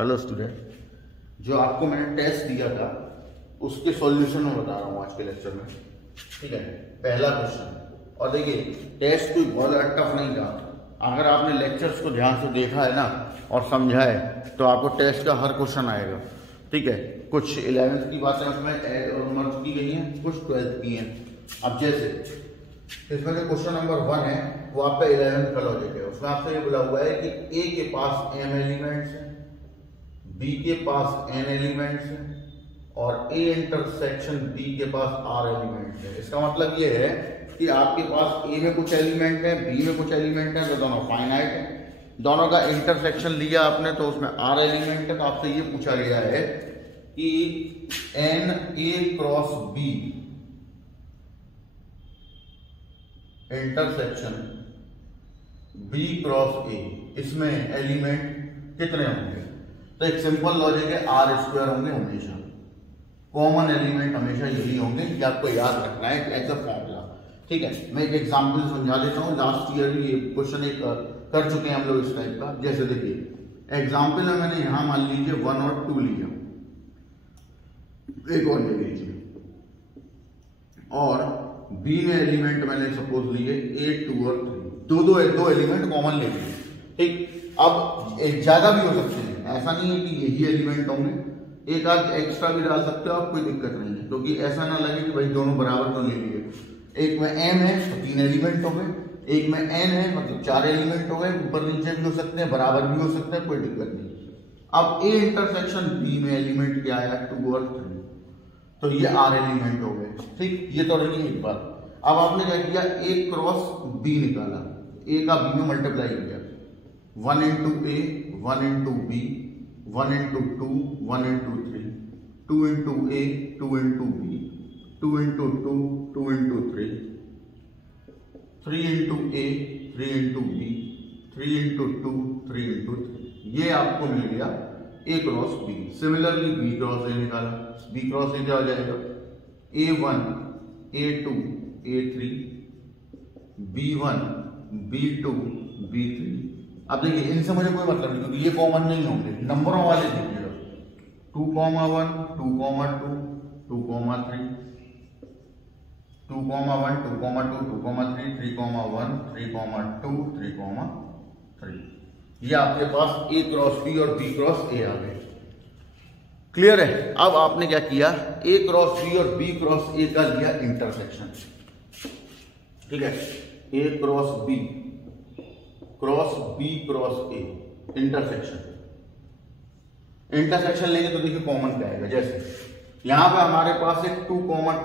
Hello student, जो आपको मैंने टेस्ट दिया था उसके सॉल्यूशन में बता रहा हूँ आज के लेक्चर में। ठीक है, पहला क्वेश्चन। और देखिए, टेस्ट कोई बहुत टफ नहीं था। अगर आपने लेक्चर्स को ध्यान से देखा है ना और समझा है तो आपको टेस्ट का हर क्वेश्चन आएगा। ठीक है, कुछ 11th की बातें उसमें मर्ज की गई हैं, कुछ 12th की हैं। अब जैसे इसमें जो क्वेश्चन नंबर 1 है वो आपका 11th का लॉजिक है। उसमें आपसे ये बोला हुआ है कि ए के पास m एलिमेंट्स हैं, बी के पास n एलिमेंट्स हैं और ए इंटरसेक्शन बी के पास r एलिमेंट्स है। इसका मतलब ये है कि आपके पास ए में कुछ एलिमेंट है, बी में कुछ एलिमेंट है, तो दोनों फाइनाइट है। दोनों का इंटरसेक्शन लिया आपने तो उसमें r एलिमेंट है। तो आपसे ये पूछा गया है कि n a cross b intersection b cross a, इसमें एलिमेंट कितने होंगे? तो एक सिंपल लॉजिक है, r स्क्वायर होंगे हमेशा। कॉमन एलिमेंट हमेशा यही होंगे, कि आपको याद रखना है एज अ फॉर्मूला। ठीक है, मैं एक एग्जांपल समझा देता हूँ। लास्ट ईयर भी ये क्वेश्चन एक कर चुके हैं हम लोग इस टाइप का। जैसे देखिए एग्जांपल में मैंने यहां मान लीजिए 1 और 2 लिया, एक और ले लीजिए, और बी में एलिमेंट मैंने सपोज लिए a 2 और 3, दो एलिमेंट कॉमन ले लिए। ठीक, अब ज्यादा भी हो सकते हैं, ऐसा नहीं है कि यही एलिमेंट होंगे, एक आध एक्स्ट्रा भी डाल सकते हो आप, कोई दिक्कत नहीं है। क्योंकि ऐसा ना लगे कि भाई दोनों बराबर तो ले लिए। एक में m है तो 3 एलिमेंट हो गए, एक में n है मतलब 4 एलिमेंट हो गए। ऊपर नीचे भी हो सकते हैं, बराबर भी हो सकते हैं, कोई दिक्कत नहीं। अब a इंटरसेक्शन b में एलिमेंट क्या आया? 2 और 3, तो ये r एलिमेंट हो गए। ठीक, ये तो रही एक बात। अब आपने क्या किया, a क्रॉस b निकाला, a का b में मल्टीप्लाई किया, 1 into a, 1 into b, 1 into 2, 1 into 3, 2 into a, 2 into b, 2 into 2, 2 into 3, 3 into a, 3 into b, 3 into 2, 3 into 3। ये आपको मिल गया a cross b। Similarly b cross a निकाला, b cross a क्या हो जाएगा? a1, a2, a3, b1, b2, b3। अब देखिए इनसे मुझे कोई मतलब नहीं, क्योंकि ये कॉमन नहीं होंगे। नंबरों वाले देखिए, 2, 1, 2, 2, 2, 3, 2, 1, 2, 2, 2, 3, 3, 1, 3, 2, 3, 3। ये आपके पास a क्रॉस b और b क्रॉस a आ गए। क्लियर है? अब आपने क्या किया, a क्रॉस b और b क्रॉस a का लिया इंटरसेक्शन। ठीक है, a cross b cross b cross a intersection लेंगे तो देखिए कॉमन क्या आएगा। जैसे यहां पे हमारे पास एक 2,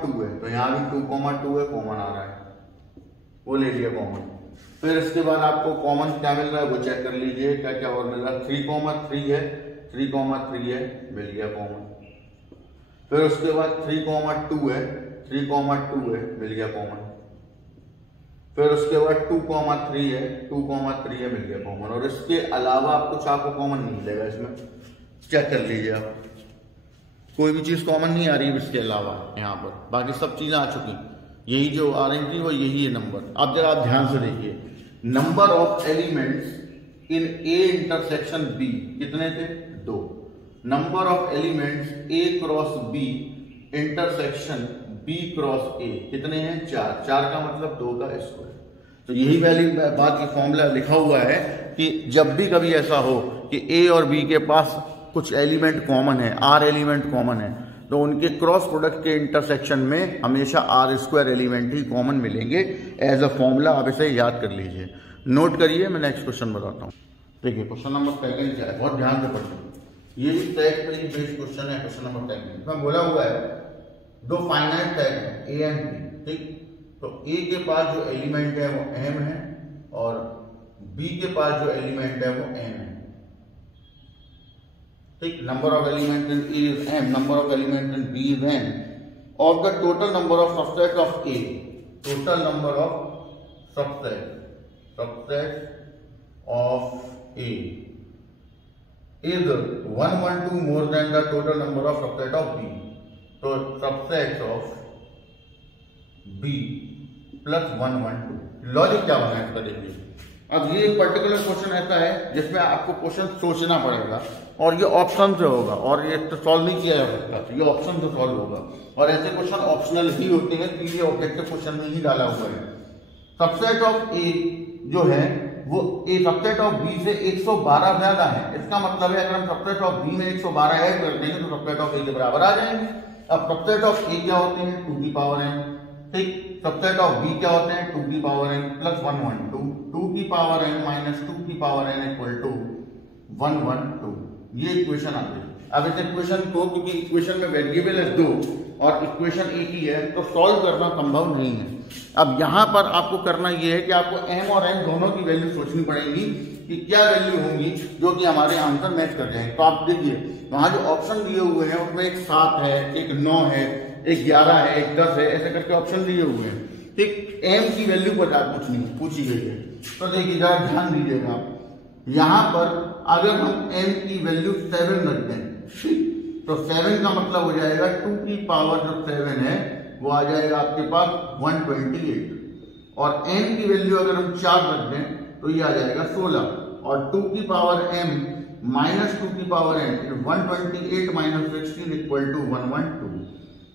2 है, तो यहां भी 2, 2 है, कॉमन आ रहा है, वो ले लिया कॉमन। फिर इसके बाद आपको कॉमन क्या मिल रहा है वो चेक कर लीजिए, क्या क्या और मिल रहा है। 3, 3 है, 3, 3 है, मिल गया कॉमन। फिर उसके बाद 3, 2 है, 3, 2 है, मिल गया कॉमन। फिर उसके बाद 2, 3 है, 2, 3 है, मिल गया कॉमन। और इसके अलावा कुछ आपको कॉमन नहीं मिलेगा इसमें, चेक कर लीजिए आप, कोई भी चीज कॉमन नहीं आ रही है इसके अलावा यहाँ पर। बाकी सब चीजें आ चुकी, यही जो आ रही थी वो यही है नंबर। अब जरा आप ध्यान से देखिए, number of elements in A intersection B कितने थे? 2। Number of elements A cross B intersection B cross A कितने हैं? 4। 4 का मतलब 2 का स्क्वायर। तो यही वाली बात की फॉर्मूला लिखा हुआ है कि जब भी कभी ऐसा हो कि ए और बी के पास कुछ एलिमेंट कॉमन है, r एलिमेंट कॉमन है, तो उनके क्रॉस प्रोडक्ट के इंटरसेक्शन में हमेशा r स्क्वायर एलिमेंट ही कॉमन मिलेंगे एज अ फॉर्मूला। आप इसे याद कर लीजिए, नोट करिए। मैं नेक्स्ट क्वेश्चन बताता हूँ। देखिए क्वेश्चन नंबर 2 क्या है, बहुत ध्यान से पढ़िए। ये भी टैग पर ही बेस्ड क्वेश्चन है। क्वेश्चन नंबर 2 इसमें बोला हुआ है दो फाइनाइट टैग है a एंड b। ठीक, तो a के पास जो एलिमेंट है वो m है और b के पास जो एलिमेंट है वो n है। ठीक, number of element in a is m, number of element in b is n, of the total number of subset of a, total number of subset of a is 1, 1, 2 more than the total number of subset of b. तो subset of b plus 1, 1, 2। Logic क्या बना है इसका देखिए, अब ये एक particular question ऐसा है जिसमें आपको क्वेश्चन सोचना पड़ेगा और ये ऑप्शन से होगा और ये तो सॉल्व नहीं किया जा सकता, ये ऑप्शन से सॉल्व होगा और ऐसे क्वेश्चन ऑप्शनल ही होते हैं कि ये ऑब्जेक्टिव क्वेश्चन में ही डाला हुआ है। सबसेट ऑफ ए जो है वो ए सबसेट ऑफ बी से 112 ज्यादा है, इसका मतलब है अगर हम सबसेट ऑफ बी में 112 ऐड कर देंगे तो सबसेट ऑफ ए के बराबर आ जाएंगे। अब सबसेट ऑफ ए क्या होते हैं 2 की पावर n, ठीक। सबसेट ऑफ बी क्या होते हैं 2 की पावर n प्लस 1 1 2, 2 की पावर n माइनस 2 की पावर n इक्वल टू 1 1 2। ये इक्वेशन आती है। अब इस इक्वेशन को, क्योंकि इक्वेशन में वेरिएबल है 2 और इक्वेशन एक ही है, तो सॉल्व करना संभव नहीं है। अब यहां पर आपको करना ये है कि आपको m और n दोनों की वैल्यू सोचनी पड़ेगी कि क्या वैल्यू होंगी जो कि हमारे आंसर मैच कर जाएंगे। तो आप देखिए वहां जो ऑप्शन दिए हुए हैं उसमें एक 7 है, एक 9 है, एक 11 है, एक 10 है, ऐसे करके ऑप्शन दिए हुए हैं, ठीक। m की वैल्यू पूछी गई है। तो देखिए जरा ध्यान दीजिएगा आप, यहां पर अगर हम m की वैल्यू 7 रख दें, ठीक, तो 7 का मतलब हो जाएगा 2 की पावर जो 7 है वो आ जाएगा आपके पास 128 और n की वैल्यू अगर हम 4 रख दें तो ये आ जाएगा 16 और 2 की पावर m माइनस 2 की power n 128 minus 16 equal to 112।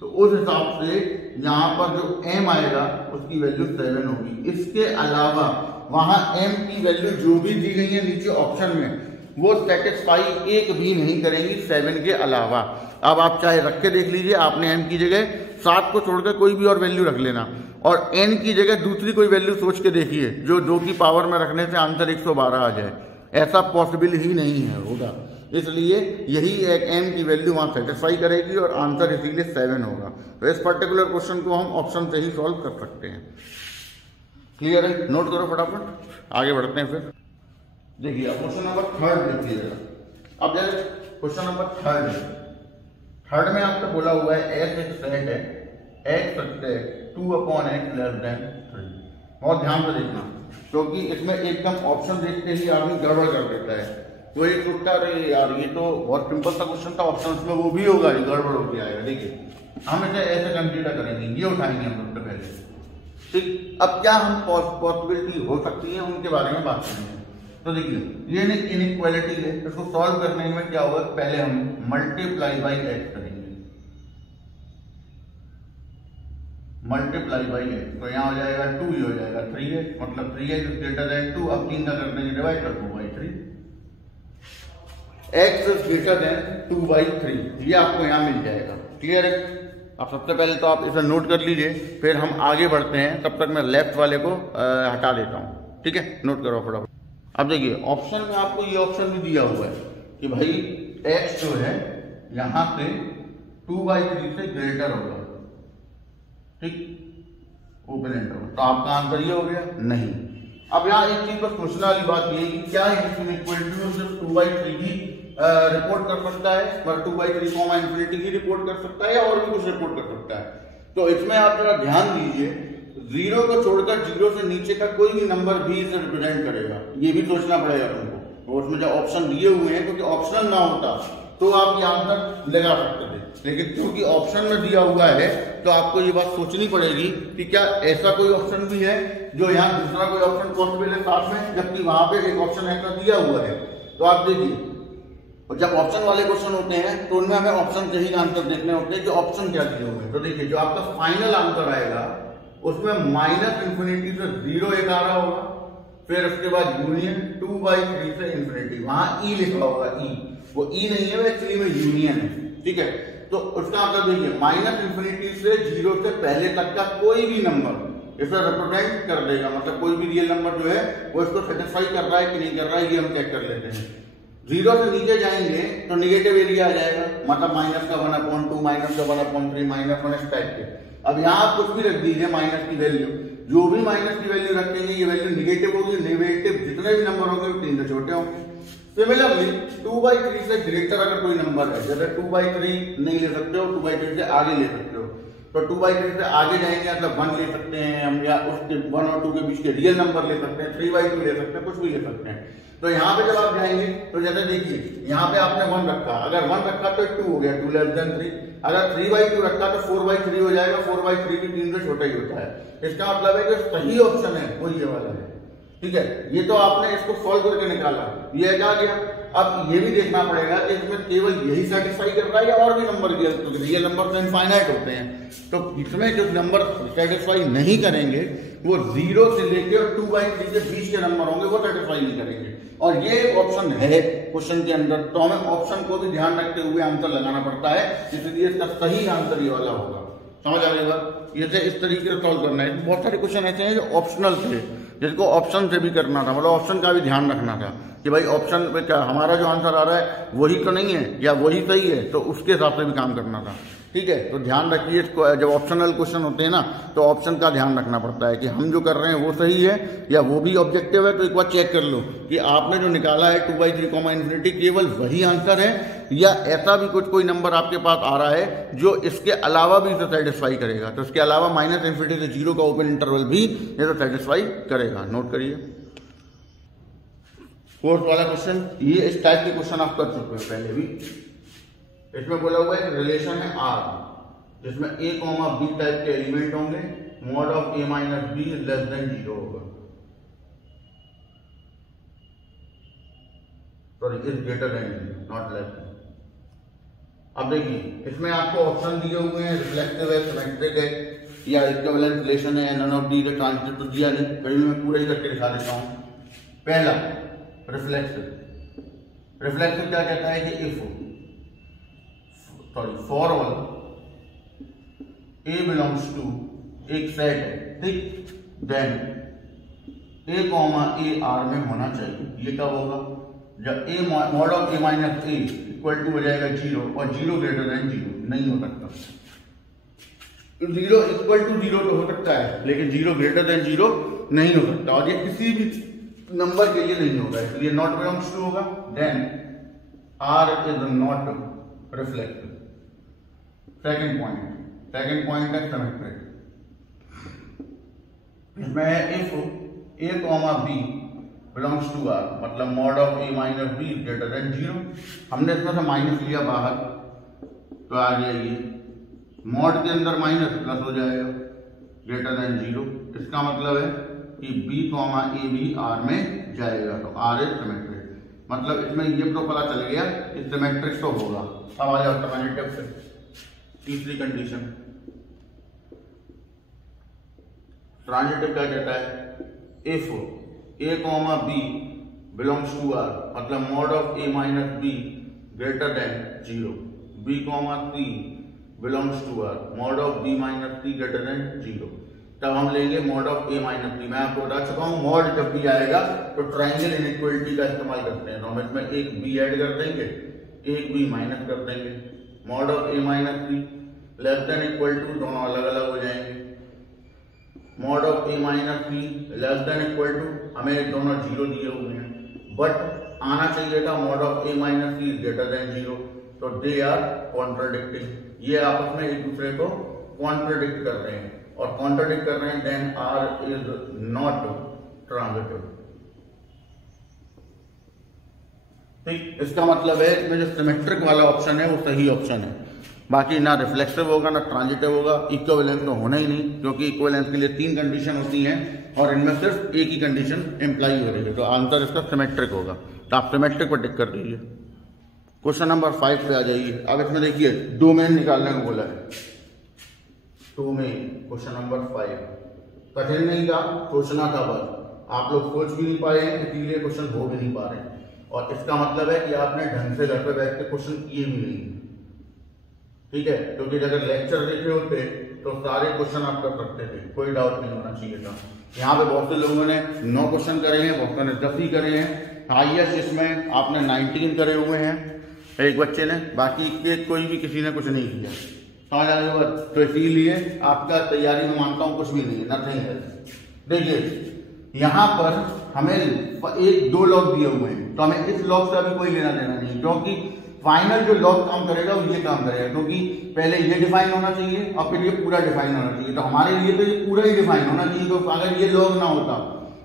तो उस हिसाब से यहाँ पर जो m आएगा उसकी वैल्यू 7 होगी। इसके अलावा वहां m की वैल्यू जो भी दी गई है नीचे ऑप्शन में वो सेटिस्फाई एक भी नहीं करेंगी 7 के अलावा। अब आप चाहे रख के देख लीजिए, आपने m की जगह 7 को छोड़कर कोई भी और वैल्यू रख लेना और n की जगह दूसरी कोई वैल्यू सोच के देखिए जो 2 की पावर में रखने से आंसर 112 आ जाए, ऐसा पॉसिबल ही नहीं है होगा। इसलिए यही एक m की वैल्यू वहां सेटिस्फाई करेगी और आंसर इसीलिए 7 होगा। तो इस पर्टिकुलर क्वेश्चन को हम ऑप्शन से ही सॉल्व कर सकते हैं। क्लियर है? नोट करो फटाफट, आगे बढ़ते हैं। फिर देखिए क्वेश्चन नंबर 3 देखिएगा। अब जैसे क्वेश्चन नंबर 3 में आपको बोला हुआ है x एक सेट है, x सत्य 2/x लेस देन 3। बहुत ध्यान से देखना क्योंकि इसमें एकदम ऑप्शन देखते ही आदमी गड़बड़ कर देता है। तो एक सोचता अरे यार ये तो बहुत सिंपल सा क्वेश्चन था, ऑप्शन में वो भी होगा, ये गड़बड़ होकर आएगा। देखिए हम इसे ऐसे कंसीडर करेंगे, ये उठाएंगे हम सबसे पहले, ठीक। अब क्या हम पॉसिबिलिटी हो सकती है उनके बारे में बात करेंगे। तो देखिए ये इनइक्वालिटी है, इसको सॉल्व करने में क्या होगा, पहले हम मल्टीप्लाई बाई एक्स करेंगे, मल्टीप्लाई बाई एक्स। तो यहाँ हो जाएगा 2, ये हो जाएगा 3x, मतलब 3x ग्रेटर देन 2। अब 3 का कर देंगे डिवाइड कर 2/3, x इज ग्रेटर देन 2/3, ये आपको यहाँ मिल जाएगा। क्लियर है? अब सबसे पहले तो आप इसे नोट कर लीजिए, फिर हम आगे बढ़ते हैं। तब तक मैं लेफ्ट वाले को हटा देता हूँ, ठीक है? नोट करो फटाफट। अब देखिए ऑप्शन में आपको ये ऑप्शन भी दिया हुआ है कि भाई x जो है यहां से 2/3 से ग्रेटर होगा, ठीक, ओपन एंटर। तो आपका आंसर ये हो गया नहीं। अब यहाँ एक चीज पर सोचने वाली बात ये है कि क्या इनइक्वालिटी सिर्फ 2/3 ही रिपोर्ट कर सकता है, 2/3 कॉमा इन्फिनिटी ही रिपोर्ट कर सकता है या और भी कुछ रिपोर्ट कर सकता है। तो इसमें आप जरा ध्यान दीजिए, 0 को छोड़कर 0 से नीचे का कोई भी नंबर भी इसे रिप्रेजेंट करेगा, ये भी सोचना पड़ेगा तुमको। तो उसमें जो ऑप्शन दिए हुए हैं, क्योंकि ऑप्शन ना होता तो आप ये आंसर लगा सकते थे, लेकिन क्योंकि ऑप्शन में दिया हुआ है तो आपको ये बात सोचनी पड़ेगी कि क्या ऐसा कोई ऑप्शन भी है जो यहाँ दूसरा कोई ऑप्शन पॉसिबल है साथ में, जबकि वहां पे एक ऑप्शन ऐसा दिया हुआ है। तो आप देखिए, और जब ऑप्शन वाले क्वेश्चन होते हैं तो उनमें हमें ऑप्शन से ही आंसर देखने होते हैं कि ऑप्शन क्या दिए हुए हैं। तो देखिए जो आपका फाइनल आंसर आएगा उसमें माइनस इन्फिनिटी से 0 एक आ रहा होगा, फिर उसके बाद यूनियन 2/3 से इन्फिनिटी, वहां ई लिखा होगा, ई वो ई नहीं है, वो एक्चुअली में यूनियन है, ठीक है। तो उसका मतलब देखिए माइनस इन्फिनिटी से 0 से पहले तक का कोई भी नंबर इसे रिप्रेजेंट कर देगा, मतलब कोई भी रियल नंबर जो है वो इसको सेटिस्फाई कर रहा है कि नहीं कर रहा है, ये हम चेक कर लेते हैं। 0 से नीचे जाएंगे तो निगेटिव एरिया आ जाएगा, मतलब माइनस का 1/2, माइनस का 1/3, -1 इस टाइप के। अब यहाँ आप कुछ भी रख दीजिए माइनस की वैल्यू, जो भी माइनस की वैल्यू रखेंगे ये वैल्यू निगेटिव होगी, नेगेटिव जितने भी नंबर होंगे वो 3 से छोटे होंगे। सिमिलरली 2/3 से ग्रेटर अगर कोई नंबर है, जैसे 2/3 नहीं ले सकते हो, 2/3 से आगे ले सकते हो, तो 2/3 से आगे जाएंगे मतलब 1 ले सकते हैं हम, या उसके 1 और 2 के बीच के रियल नंबर ले सकते हैं, 3/2 ले सकते हैं, कुछ भी ले सकते हैं। तो यहाँ पे जब आप जाएंगे तो जैसे देखिए यहाँ पे आपने 1 रखा, अगर 1 रखा तो 2 हो गया, 2 लेस देन 3। अगर 3/2 रखा तो 4/3 हो जाएगा, 4/3 भी 3 से छोटा ही होता है। इसका मतलब है कि सही ऑप्शन है वो ये वाला है, ठीक है, ये तो आपने इसको सॉल्व करके निकाला, ये आ गया। अब ये भी देखना पड़ेगा कि इसमें केवल यही सेटिस्फाई कर रहा है या और भी नंबर दिया, तो रियल नंबर तो इनफाइनाइट होते हैं, तो इसमें जो नंबर सेटिस्फाई नहीं करेंगे वो 0 से लेकर 2/3 के बीच के नंबर होंगे, वो सेटिस्फाई नहीं करेंगे। और ये ऑप्शन है क्वेश्चन के अंदर, तो हमें ऑप्शन को भी ध्यान रखते हुए आंसर लगाना पड़ता है, इसलिए इसका सही आंसर ये वाला होगा। समझ आ गई बात? ये इस तरीके से सॉल्व करना है। बहुत सारे क्वेश्चन ऐसे हैं जो ऑप्शनल थे, जिसको ऑप्शन से भी करना था, मतलब ऑप्शन का भी ध्यान रखना था कि भाई ऑप्शन में क्या हमारा जो आंसर आ रहा है वही तो नहीं है या वही सही है, तो उसके हिसाब से भी काम करना था। ठीक है, तो ध्यान रखिए, जब ऑप्शनल क्वेश्चन होते हैं ना तो ऑप्शन का ध्यान रखना पड़ता है कि हम जो कर रहे हैं वो सही है या वो भी ऑब्जेक्टिव है। तो एक बार चेक कर लो कि आपने जो निकाला है 2/3, केवल वही आंसर है या ऐसा भी कोई नंबर आपके पास आ रहा है जो इसके अलावा भी इसे सेटिस्फाई करेगा। तो इसके अलावा -∞ से 0 का ओपन इंटरवल भी इसे सेटिस्फाई करेगा। नोट करिए, फोर्थ वाला क्वेश्चन, ये इस टाइप के क्वेश्चन आप कर चुके हो पहले भी। इसमें बोला हुआ है रिलेशन है R, जिसमें a, b टाइप के एलिमेंट होंगे, mod of a - b less than 0 होगा, sorry is greater than 0, not less than. अब देखिए, इसमें आपको ऑप्शन दिए हुए हैं, रिफ्लेक्टिव है, सिमेट्रिक है या इक्विवेलेंट रिलेशन है, नन ऑफ दीज, ट्रांजिटिव तो दिया नहीं, कभी मैं पूरा ही करके दिखा देता हूं। पहला रिफ्लेक्टिव, रिफ्लेक्टिव क्या कहता है कि if for all a belongs to एक सेट है, ठीक, देन a, a R में होना चाहिए। ये कब होगा? जब a mod of a - a equal to हो जाएगा 0 और 0 ग्रेटर देन 0 नहीं हो सकता। 0 इक्वल टू 0 तो हो सकता है, लेकिन 0 ग्रेटर देन 0 नहीं हो सकता, और ये किसी भी नंबर के लिए नहीं होगा, इसलिए नॉट बिलोंग्स टू होगा। Then R is not reflexive. Second point है सिमेट्रिक। इसमें है if a, b belongs to R, मतलब mod of a - b greater than 0। हमने इसमें से माइनस लिया बाहर, तो आ गया ये मॉड के अंदर माइनस प्लस हो जाएगा, ग्रेटर देन 0। इसका मतलब है कि b, a भी R में जाएगा, तो R इज सिमेट्रिक। मतलब इसमें ये तो पता चल गया कि सिमेट्रिक तो होगा। अब आ जाओ अल्टरनेटिव से, तीसरी कंडीशन। ट्रांजिटिव क्या कहता है? If a, b belongs to R, मतलब mod of a - b greater than 0, b, c belongs to R, mod of b - c greater than 0। तब हम लेंगे मॉड ऑफ a - b। मैं आपको बता चुका हूं, मॉड जब भी आएगा तो ट्राइंगल इनइक्वालिटी का इस्तेमाल करते हैं, तो हम इसमें एक b ऐड कर देंगे, एक b माइनस कर देंगे। Mod of a - c less than equal to, दोनों अलग अलग हो जाएंगे। Mod of a - c less than equal to, हमें दोनों 0 दिए हुए हैं, बट आना चाहिए था mod of a - c greater than 0, तो दे आर कॉन्ट्राडिक्टिंग। ये आपस में एक दूसरे को कॉन्ट्राडिक्ट कर रहे हैं, और कॉन्ट्राडिक्ट कर रहे हैं, then R is not transitive. ठीक, इसका मतलब है इसमें जो सिमेट्रिक वाला ऑप्शन है वो सही ऑप्शन है। बाकी ना रिफ्लेक्सिव होगा ना ट्रांजिटिव होगा, इक्विवेलेंस तो होना ही नहीं, क्योंकि इक्विवेलेंस के लिए 3 कंडीशन होती हैं और इनमें सिर्फ एक ही कंडीशन इंप्लाई हो रही है, तो आंसर इसका सिमेट्रिक होगा। तो आप सिमेट्रिक पर टिक कर दीजिए। क्वेश्चन नंबर 5 पे आ जाइए। अब इसमें देखिए डोमेन निकालने को बोला है, डोमेन, क्वेश्चन नंबर 5। कठिन नहीं था, सोचना था, बस आप लोग सोच भी नहीं पाए हैं, इसीलिए क्वेश्चन हो भी नहीं पा रहे हैं, और इसका मतलब है कि आपने ढंग से घर पे बैठ के क्वेश्चन किए भी नहीं। ठीक है, क्योंकि अगर लेक्चर देखे होते तो सारे क्वेश्चन आप कर सकते थे, कोई डाउट नहीं होना चाहिए था। यहाँ पे बहुत से लोगों ने 9 क्वेश्चन करे हैं, बहुत ने 10 ही करे हैं। हाईएस्ट इसमें आपने 19 करे हुए हैं एक बच्चे ने, बाकी के कोई भी किसी ने कुछ नहीं किया। समझ आ गया? तो इसीलिए आपका तैयारी में मानता हूँ कुछ भी नहीं है, नथिंग है। देखिए यहाँ पर हमें 1-2 लॉग दिए हुए हैं, तो हमें इस लॉग से अभी कोई लेना देना नहीं, क्योंकि फाइनल जो लॉग काम करेगा वो ये काम करेगा, क्योंकि पहले ये डिफाइन होना चाहिए और फिर ये पूरा डिफाइन होना चाहिए। तो हमारे लिए तो ये पूरा ही डिफाइन होना चाहिए, तो अगर ये लॉग ना होता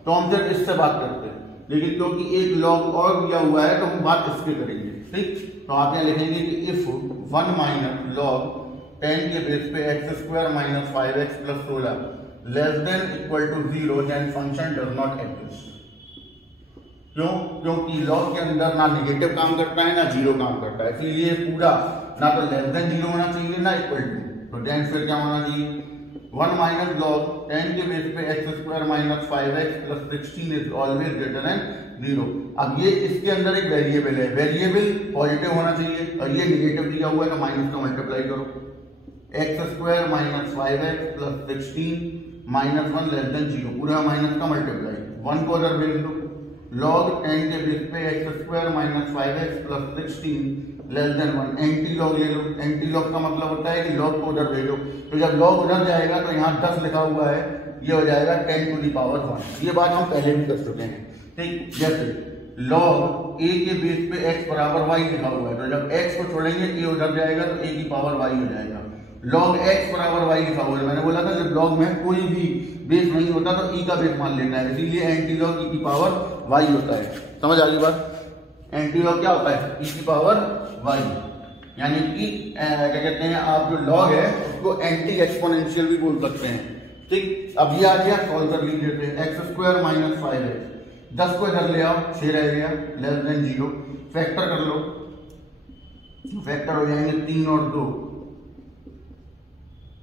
तो हम सिर्फ इससे बात करते, लेकिन क्योंकि एक लॉग और दिया हुआ है तो हम बात इसके करेंगे। ठीक, तो आप यहाँ लिखेंगे कि इफ 1 माइनस लॉग 10 के बेस पे x² - 5x + 16 less than equal to 0, then function does not exist. क्यों? क्योंकि लॉग के अंदर ना नेगेटिव काम करता है ना जीरो काम करता है, इसलिए पूरा ना तो लेस देन जीरो होना चाहिए ना इक्वल टू। तो देन फिर क्या होना चाहिए? 1 माइनस लॉग 10 के बेस पे x square minus 5x plus 16 is always greater than 0। अब ये इसके अंदर एक वेरिएबल है, वेरिएबल पॉजिटिव होना चाहिए और ये नेगेटिव दिया हुआ है तो माइनस का मल्टीप्लाई करो, x square minus 5x plus 16 minus 1 less than 0, पूरा माइनस का मल्टीप्लाई, 1 को उधर भेज दो, log 10 के बेस पे x square minus 5x plus 16 less then 1, anti log ले लो। एंटी लॉग का मतलब होता है कि लॉग को उधर भेजो, तो जब लॉग उधर जाएगा तो यहाँ 10 लिखा हुआ है, ये हो जाएगा 10 टू द पावर 1। ये बात हम पहले भी कर चुके हैं, ठीक। जैसे log a के बेस पे x बराबर y लिखा हुआ है, तो जब x को छोड़ेंगे a उधर जाएगा तो a की पावर y हो जाएगा। log x बराबर y लिखा हुआ है, मैंने बोला था जब log में कोई भी बेस नहीं होता तो e का बेस मान लेना है, इसीलिए एंटी लॉग e की पावर y होता है। समझ आ गई बात? एंटी लॉग क्या होता है? e की पावर y, यानी कि क्या कहते हैं आप, जो log है उसको एंटी एक्सपोनेंशियल भी बोल सकते हैं, ठीक। अब ये आ गया, सॉल्व कर लीजिए। एक्स स्क्वायर माइनस 5x, 10 को इधर ले आओ, 6 रह गया लेस देन 0, फैक्टर कर लो, फैक्टर हो जाएंगे 3 और 2।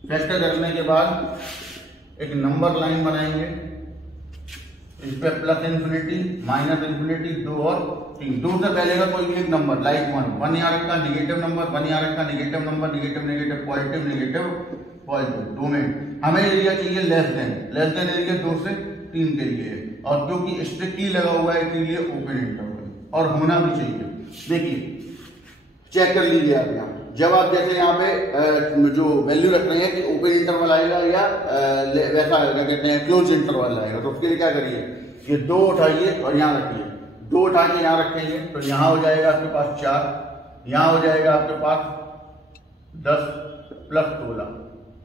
फैक्टर करने के बाद एक नंबर लाइन बनाएंगे, इस पे प्लस इंफिनिटी माइनस इंफिनिटी 2 और 3, 2 से पहले का कोई भी एक नंबर लाइक 1 यहाँ रखा, नेगेटिव नंबर 1 यहाँ रखा, negative number negative negative positive negative positive, 2 में हमें एरिया चाहिए लेस देन एरिया 2 से 3 के लिए, और क्योंकि स्ट्रिक्टली लगा हुआ है इसलिए ओपन इंटरवल और होना भी चाहिए। देखिए चेक कर लीजिए आप यहाँ, जब आप जैसे यहाँ पे जो वैल्यू रख रहे हैं कि ओपन इंटरवल आएगा या वैसा क्या कहते हैं क्लोज इंटरवल आएगा, तो उसके लिए क्या करिए, ये 2 उठाइए और यहाँ रखिए, 2 उठा के यहाँ रखेंगे तो यहाँ हो जाएगा आपके पास 4, यहाँ हो जाएगा आपके पास 10 प्लस 16,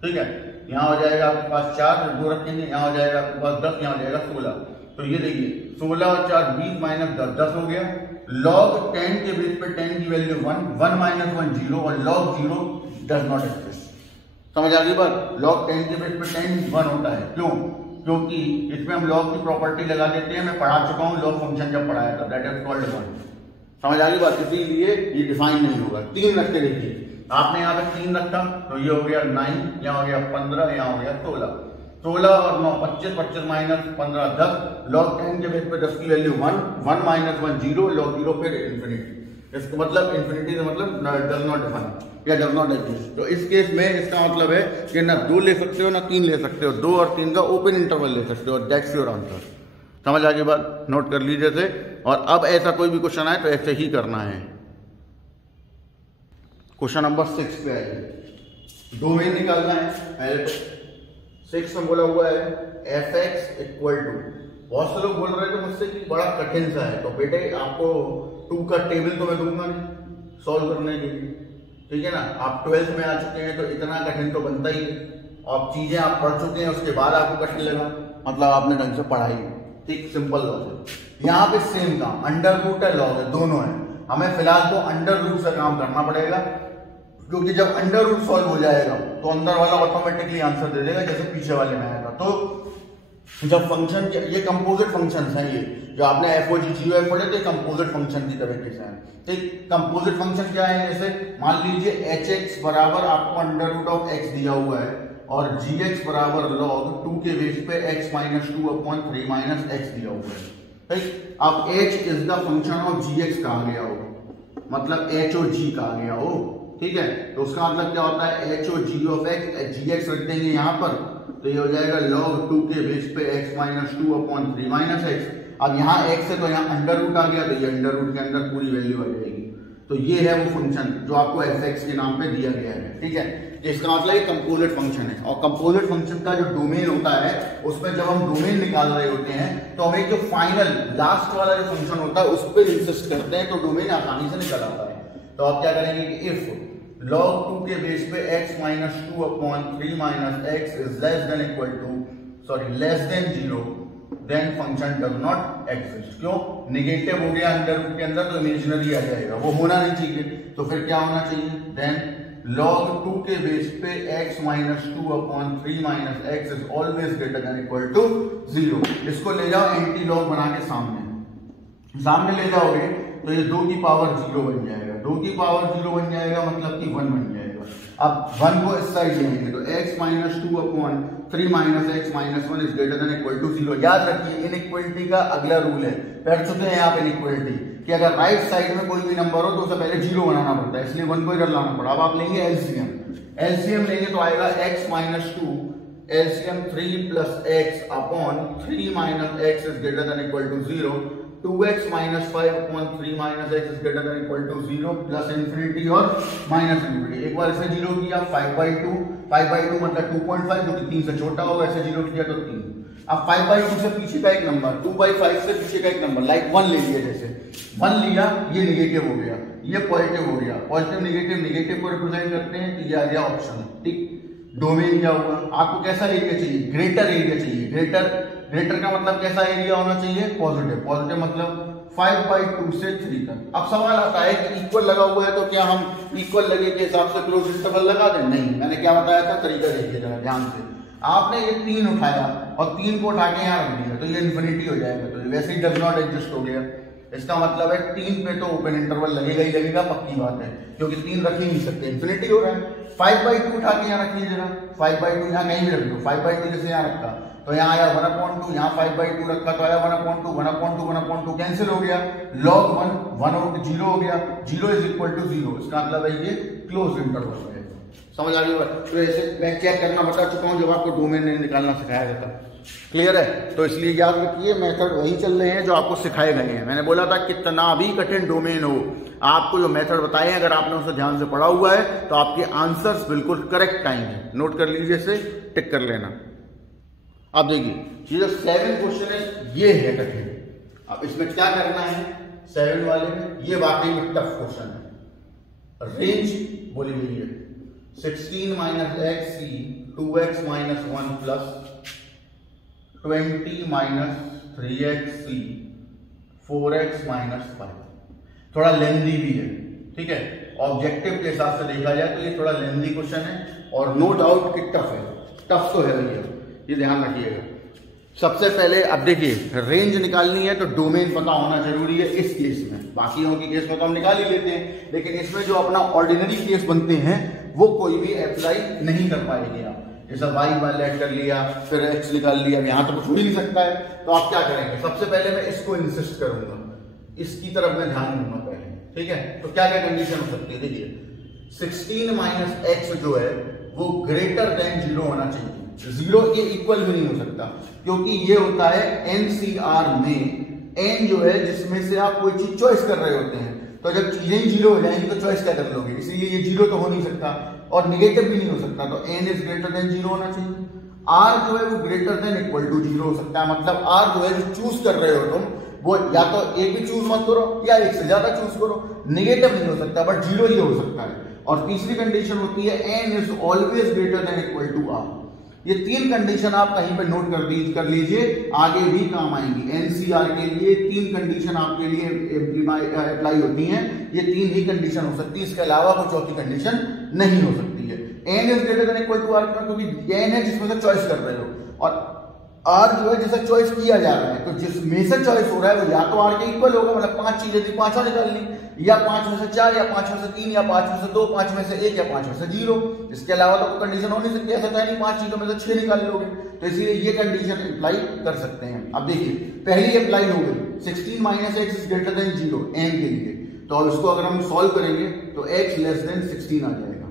ठीक है। यहाँ हो जाएगा आपके पास 4, 2 रखेंगे, यहाँ हो जाएगा आपके पास 10, यहाँ हो जाएगा 16। तो ये देखिए 16 और 4 20 माइनस 10 10 हो गया। log 10 के बेस पे 10 की वैल्यू 1, 1 माइनस 1 0 और log 0 डज नॉट एग्जिस्ट। समझ आ गई बात? log 10 के बेस पे 10 1 होता है, क्यों? क्योंकि इसमें हम log की प्रॉपर्टी लगा देते हैं, मैं पढ़ा चुका हूँ log फंक्शन जब पढ़ाया था, दैट इज कॉल्ड 1। समझ आ गई बात? इसीलिए ये डिफाइन नहीं होगा। 3 रखते देखिए, आपने यहाँ पे 3 रखा तो ये हो गया 9, यहाँ हो गया 15, यहाँ हो गया 16, 16 और 9 25, 25 माइनस 15 10, log 10 के बेस पे 10 की वैल्यू 1, 1 माइनस 1 0, log 0 फिर इंफिनिटी। इसका मतलब इंफिनिटी का मतलब डज नॉट डिफाइन या डज नॉट एग्जिस्ट। तो इस केस में इसका मतलब है कि ना 2 ले सकते हो ना 3 ले सकते हो, 2 और 3 का ओपन इंटरवल ले सकते हो, दैट्स योर आंसर। समझ आ गई बात? नोट कर लीजिए थे। और अब ऐसा कोई भी क्वेश्चन आए तो ऐसे ही करना है। क्वेश्चन नंबर 6 पे आइए, डोमेन निकालना है। पहले तो 6 में बोला हुआ है fx इक्वल टू, बहुत से लोग बोल रहे थे मुझसे कि बड़ा कठिन सा है, तो बेटे आपको 2 का टेबल तो मैं दूंगा नहीं सॉल्व करने के लिए, ठीक है ना। आप 12th में आ चुके हैं तो इतना कठिन तो बनता ही है, और चीजें आप पढ़ चुके हैं उसके बाद आपको कठिन लगा, मतलब आपने ढंग से पढ़ाई, ठीक। Simple logic. यहाँ पे सेम काम, अंडर रूट है लॉग है, दोनों है। हमें फिलहाल तो अंडर रूट से काम करना पड़ेगा, क्योंकि जब अंडर रूट सॉल्व हो जाएगा तो अंदर वाला ऑटोमेटिकली आंसर दे देगा, जैसे पीछे वाले में आएगा। तो जब फंक्शन, ये कंपोजिट फंक्शंस हैं, ये जो आपने FOGGOF पढ़े थे कंपोजिट फंक्शन की तरीके से हैं, ठीक। कंपोजिट फंक्शन क्या है? जैसे मान लीजिए hx बराबर आपको अंडर रूट ऑफ x दिया हुआ है और gx बराबर log 2 के बेस पे x minus 2 upon 3 minus x दिया हुआ है, ठीक। अब h is the function of gx कहा गया हो, मतलब h और g कहा गया हो, ठीक है। तो उसका मतलब क्या होता है, h और g ऑफ x, gx रख देंगे यहाँ पर, तो ये हो जाएगा log 2 के बेस पे x minus 2 upon 3 minus x। अब यहाँ x है तो यहाँ अंडर रूट आ गया, तो ये अंडर रूट के अंदर पूरी वैल्यू आ जाएगी। तो ये है वो फंक्शन जो आपको fx के नाम पे दिया गया है, ठीक है। इसका मतलब ये कंपोजिट फंक्शन है, और कंपोजिट फंक्शन का जो डोमेन होता है उसमें जब हम डोमेन निकाल रहे होते हैं तो हमें जो फाइनल लास्ट वाला जो फंक्शन होता है उस पर इंसिस्ट करते हैं, तो डोमेन आसानी से निकल आता है। तो आप क्या करेंगे कि इफ log 2 के बेस पे x minus 2 upon 3 minus x is less than equal to, sorry less than 0, then function does not exist. क्यों? नेगेटिव हो गया अंडर रूट के अंदर तो इमेजिनरी आ जाएगा, वो होना नहीं चाहिए। तो फिर क्या होना चाहिए, देन log 2 के बेस पे x minus 2 upon 3 minus x is always greater than equal to 0। इसको ले जाओ एंटी लॉग बना के सामने, सामने ले जाओगे तो ये 2 की पावर 0 बन जाएगा, 2 की पावर 0 बन जाएगा मतलब कि 1 बन जाएगा। अब 1 को इस साइड लेंगे तो x minus 2 upon 3 minus X minus 1 is greater than equal to 0। याद रखिए इनइक्वलिटी का अगला रूल है, पढ़ चुके हैं यहाँ पे इनइक्वलिटी कि अगर राइट साइड में कोई भी नंबर हो तो उसे पहले 0 बनाना पड़ता है, इसलिए 1 को इधर लाना पड़ा। अब आप लेंगे एलसीएम, एलसीएम लेंगे तो आएगा x minus 2 LCM 3 plus X upon 3 minus X is greater than equal to 0, 2x minus 5 upon 3 minus X is greater than equal to 0 plus infinity और माइनस इन्फिनिटी। एक बार इसे 0 किया 5/2 मतलब 2.5 जो कि 3 से छोटा होगा, ऐसे 0 किया तो 3। अब 5/2 से पीछे का एक नंबर, 2/5 से पीछे का एक नंबर लाइक 1 ले लिया, जैसे 1 लिया ये निगेटिव हो गया, ये पॉजिटिव हो गया, पॉजिटिव निगेटिव, निगेटिव को रिप्रेजेंट करते हैं तो ये आ गया ऑप्शन। ठीक, डोमेन क्या हुआ, आपको कैसा एरिया चाहिए, ग्रेटर एरिया चाहिए। ग्रेटर का मतलब कैसा एरिया होना चाहिए, पॉजिटिव, पॉजिटिव मतलब 5/2 से 3 तक। अब सवाल आता है कि इक्वल लगा हुआ है तो क्या हम इक्वल लगे के हिसाब से क्लोज इंटरवल लगा दें? नहीं, मैंने क्या बताया था, तरीका देखिए जरा ध्यान से। आपने ये 3 उठाया और 3 को उठा के यहाँ रख दिया तो ये इन्फिनिटी हो जाएगा, तो वैसे ही डज नॉट एग्जिस्ट हो गया। इसका मतलब है 3 पे तो ओपन इंटरवल लगेगा ही लगेगा, पक्की बात है, क्योंकि 3 रख ही नहीं सकते, इन्फिनिटी हो रहा है। 5/2 उठा के यहाँ रखिए जरा, 5/2 यहाँ कहीं भी रख दो, 5/2 जैसे यहाँ रखा तो यहाँ आया 1/2, यहाँ 5/2 रखा तो आया 1/2, 1/2 कैंसिल हो गया, log 1 आउट 0 हो गया, 0 इज इक्वल टू 0, इसका मतलब है ये क्लोज इंटरवल है। समझ आ गई? तो ऐसे मैं चेक करना बता चुका हूँ जब आपको डोमेन निकालना सिखाया जाता है। क्लियर है? तो इसलिए याद रखिए मेथड वही चल रहे हैं जो आपको सिखाए गए हैं। मैंने बोला था कितना भी कठिन डोमेन हो, आपको जो मेथड बताए हैं अगर आपने उसे ध्यान से पढ़ा हुआ है तो आपके आंसर्स बिल्कुल करेक्ट आएंगे। नोट कर लीजिए, इसे टिक कर लेना। अब देखिए ये जो 7 क्वेश्चन है ये है कठिन। अब इसमें क्या करना है 7 वाले में, ये वाकई में टफ क्वेश्चन है। रेंज बोली गई है 16 माइनस एक्स सी 2x minus 1 plus 20 minus 3x सी 4x माइनस 5। थोड़ा लेंदी भी है, ठीक है, ऑब्जेक्टिव के हिसाब से देखा जाए तो ये थोड़ा लेंदी क्वेश्चन है और नो डाउट कि टफ है। टफ तो है भैया, ये ध्यान रखिएगा। सबसे पहले अब देखिए रेंज निकालनी है तो डोमेन पता होना जरूरी है इस केस में। बाकियों के केस में तो हम निकाल ही लेते हैं, लेकिन इसमें जो अपना ऑर्डिनरी केस बनते हैं वो कोई भी अप्लाई नहीं कर पाएंगे आप। जैसा y वालेट कर लिया फिर x निकाल लिया, यहां तो कुछ हो ही नहीं सकता है। तो आप क्या करेंगे, सबसे पहले मैं इसको इंसिस्ट करूंगा, इसकी तरफ मैं ध्यान दूंगा पहले, ठीक है। तो क्या क्या कंडीशन हो सकती है, देखिए 16 माइनस एक्स जो है वो ग्रेटर देन 0 होना चाहिए। 0 के इक्वल भी नहीं हो सकता, क्योंकि ये होता है एनसीआर में एन जो है जिसमें से आप कोई चीज चॉइस कर रहे होते हैं, तो जब चीजें ही 0 हो जाएंगी तो चॉइस क्या कर लोगे, इसलिए ये 0 तो हो नहीं सकता और निगेटिव भी नहीं हो सकता, तो n इज ग्रेटर देन 0 होना चाहिए। r जो है वो ग्रेटर देन इक्वल टू 0 हो सकता है, मतलब r जो है जो चूज कर रहे हो तुम वो या तो एक भी चूज मत करो या एक से ज्यादा चूज करो, निगेटिव नहीं हो सकता बट 0 ही हो सकता है। और तीसरी कंडीशन होती है n is always greater than equal to r। ये 3 कंडीशन आप कहीं पे नोट कर लीजिए, आगे भी काम आएंगी। एनसीआर के लिए 3 कंडीशन आपके लिए अप्लाई होती हैं, ये 3 ही कंडीशन हो सकती है, इसके अलावा कोई चौथी कंडीशन नहीं हो सकती है। N is greater than equal to R, क्योंकि एन है जिसमें से चॉइस कर रहे हो और आर जो है जैसा चॉइस किया जा रहा है, तो जिसमें से चॉइस हो रहा है वो या तो आर के इक्वल होगा, मतलब 5 चीजें थी 5 निकाल ली, या 5 में से 4 या 5 में से 3 या 5 में से 2, 5 में से 1 या 5 में से 0। इसके अलावा तो कंडीशन हो नहीं सकती, ऐसा तो नहीं 5 चीजों में से 6 निकाल लोगे, तो इसलिए ये कंडीशन अप्लाई कर सकते हैं। अब देखिए पहली अप्लाई हो गई 16 minus X is greater than 0 N के लिए, तो अब इसको अगर हम सॉल्व करेंगे तो x लेस देन 16 आ जाएगा,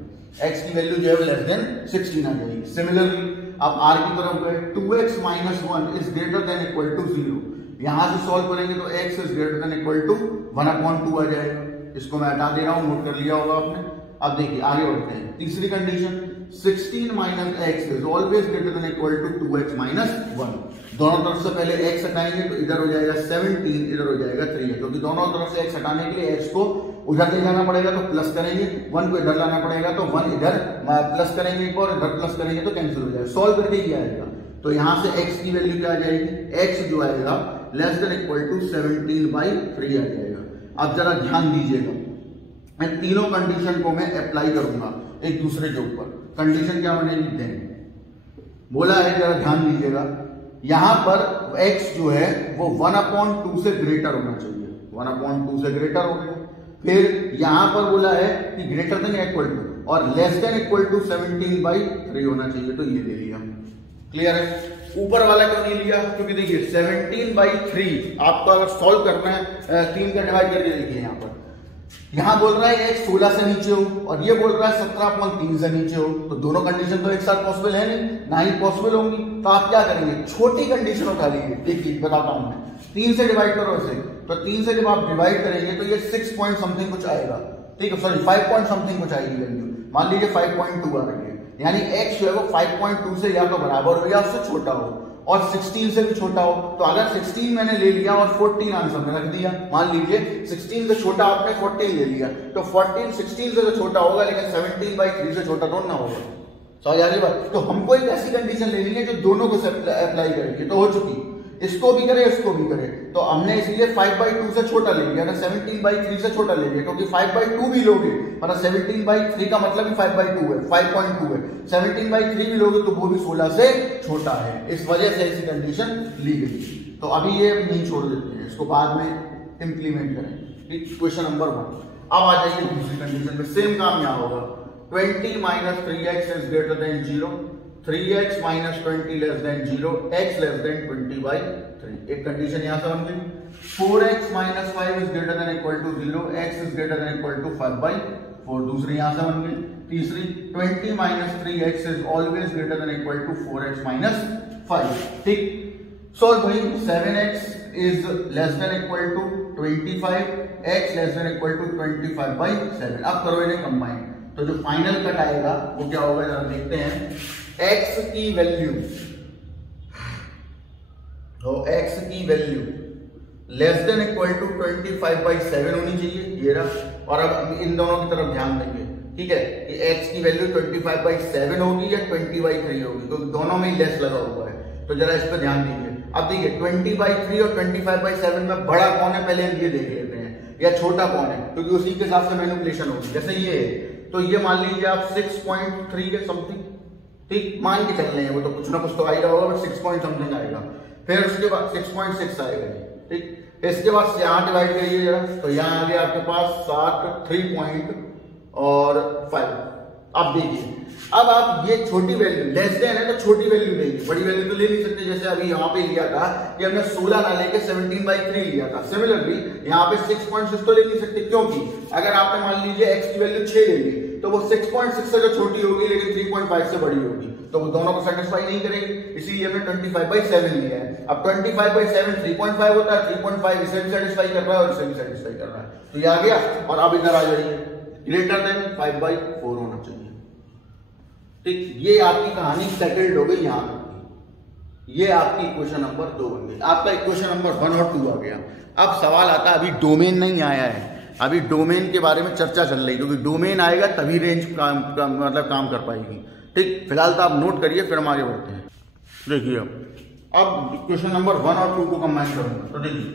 x की वैल्यू जो है लेस देन 16 आ जाएगी। सिमिलरली अब r की तरफ गए 2x minus 1 is greater than equal to 0, यहां से सॉल्व करेंगे तो x is greater than equal to 1/2 आ जाएगा। इसको मैं हटा दे रहा हूं, नोट कर लिया होगा आपने। अब देखिए आगे बढ़ते हैं, तीसरी condition 16 minus X is always greater than equal to 2x minus 1। दोनों तरफ से पहले x हटाएंगे तो इधर हो जाएगा 17, इधर हो जाएगा 3, क्योंकि दोनों तरफ से x हटाने के लिए x को उधर ले जाना पड़ेगा तो प्लस करेंगे, 1 को इधर लाना पड़ेगा तो 1 इधर प्लस करेंगे, एक और इधर प्लस करेंगे तो कैंसिल हो जाएगा। सॉल्व करके ही आएगा, तो यहां से x की वैल्यू क्या आ जाएगी, x जो आएगा लेस देन इक्वल टू 17/3 आ जाएगा। अब जरा ध्यान दीजिएगा, इन तीनों कंडीशन को मैं अप्लाई करूंगा एक दूसरे के ऊपर। कंडीशन क्या बनेगी, देन बोला है, जरा ध्यान दीजिएगा, यहां पर x जो है वो 1/2 से ग्रेटर होना चाहिए। 1/2 से ग्रेटर हो गया। फिर यहां पर बोला है कि ग्रेटर देन इक्वल टू और लेस देन इक्वल टू 17/3 होना चाहिए, तो ये ले लिया। क्लियर है? ऊपर वाला क्यों नहीं लिया? क्योंकि देखिए 17/3 आपको अगर सॉल्व करना है 3 का डिवाइड करके देखिए यहां बोल रहा है x 16 से नीचे हो और ये बोल रहा है 17.3 से नीचे हो, तो दोनों कंडीशन तो एक साथ पॉसिबल है नहीं, ना ही पॉसिबल होंगी। तो आप क्या करेंगे, छोटी कंडीशन उठा लीजिए। देखिए बताता हूं मैं, 3 से डिवाइड करो इसे, तो 3 से जब आप डिवाइड करेंगे तो ये 6 पॉइंट समथिंग कुछ आएगा, ठीक है, सॉरी 5 पॉइंट समथिंग कुछ आएगी वैल्यू। मान लीजिए 5.2 आ रही है, यानी x जो है वो 5.2 से या तो बराबर हो या उससे छोटा हो और 16 से भी छोटा हो। तो अगर 16 मैंने ले लिया और 14 आंसर में रख दिया, मान लीजिए 16 से छोटा आपने 14 ले लिया, तो 14 16 से तो छोटा होगा लेकिन 17/3 से छोटा तो ना होगा। समझ आ रही बात? तो हमको एक ऐसी कंडीशन लेनी है जो दोनों को अप्लाई करेगी, तो हो चुकी, इसको भी करे इसको भी करे, तो हमने इसलिए 5/2 से छोटा ले लिया, 17/3 से छोटा ले लिया, क्योंकि 5/2 भी लोगे मतलब 17/3 का मतलब ही 5/2 है, 5.2 है, 17/3 भी लोगे तो वो भी 16 से छोटा है, इस वजह से ऐसी कंडीशन ली गई। तो अभी ये नहीं छोड़ देते हैं, इसको बाद में इंप्लीमेंट करेंगे। Question number 1। अब आ जाइए दूसरी कंडीशन में, सेम काम यहाँ होगा। 20 - 3x is greater than 0, 3x - 20 less than 0, x less then 20/3। एक कंडीशन यहां से बन गई। 4x - 5 is greater than equal to 0, x is greater than equal to 5/4। दूसरी यहां से बन गई। तीसरी 20 - 3x is always greater than equal to 4x - 5। ठीक, सॉल्व भाई। 7x is less than equal to 25, x less than equal to 25/7। अब करो इन्हें कंबाइन, तो जो फाइनल कट आएगा वो क्या होगा जरा देखते हैं। x की वैल्यू, तो x की value less than equal to 25/7 होनी चाहिए, ये रहा। और अब इन दोनों की तरफ ध्यान देंगे, ठीक है, कि x की वैल्यू 25/7 होगी या 20/3 होगी, तो दोनों में ही लेस लगा हुआ है, तो जरा इस पर ध्यान दीजिए। अब देखिए 20/3 और 25/7 में बड़ा कौन है पहले हम ये देख लेते हैं, या छोटा कौन है, क्योंकि उसी के हिसाब से मैनिपुलेशन होगी। जैसे ये है, तो ये मान लीजिए आप 6.3 के समथिंग, ठीक, मान के चल रहे हैं, वो तो कुछ ना कुछ तो आ ही रहा होगा, बट 6 पॉइंट समथिंग आएगा। फिर उसके बाद 6.6 आएगा, ठीक। इसके बाद यहां डिवाइड करिए जरा, तो यहां आ गया आपके पास 7, 3.5। अब देखिए, अब आप ये छोटी वैल्यू लेस देन है तो छोटी वैल्यू लेंगे, बड़ी वैल्यू तो ले नहीं सकते। जैसे अभी यहाँ पे लिया था कि हमने 16 ना लेके 17/3 लिया था, सिमिलरली यहाँ पे 6.6 तो ले नहीं सकते, क्योंकि अगर आपने मान लीजिए x की वैल्यू 6 ले ली तो वो 6.6 से जो छोटी होगी लेकिन 3.5 से बड़ी होगी, तो वो दोनों को सेटिस्फाई नहीं करेगी, इसीलिए हमने 25/7 लिया है। अब 25/7 3.5 होता है, 3.5 इसे भी सेटिस्फाई कर रहा है और इसे भी सेटिस्फाई कर रहा है, तो ये आ गया। और अब इधर आ जाइए, ग्रेटर देन 5/4 होना चाहिए, ठीक। ये आपकी कहानी सेटल्ड हो गई यहां तक। ये आपकी इक्वेशन नंबर 2 बन गई। आपका इक्वेशन नंबर 1 और 2 आ गया। अब सवाल आता है, अभी डोमेन नहीं आया है, अभी डोमेन के बारे में चर्चा चल रही है, क्योंकि डोमेन आएगा तभी रेंज मतलब काम कर पाएगी, ठीक। फिलहाल तो आप नोट करिए, फिर हम आगे बढ़ते हैं। देखिए अब इक्वेशन नंबर 1 और 2 को कंबाइन करूंगा, तो देखिए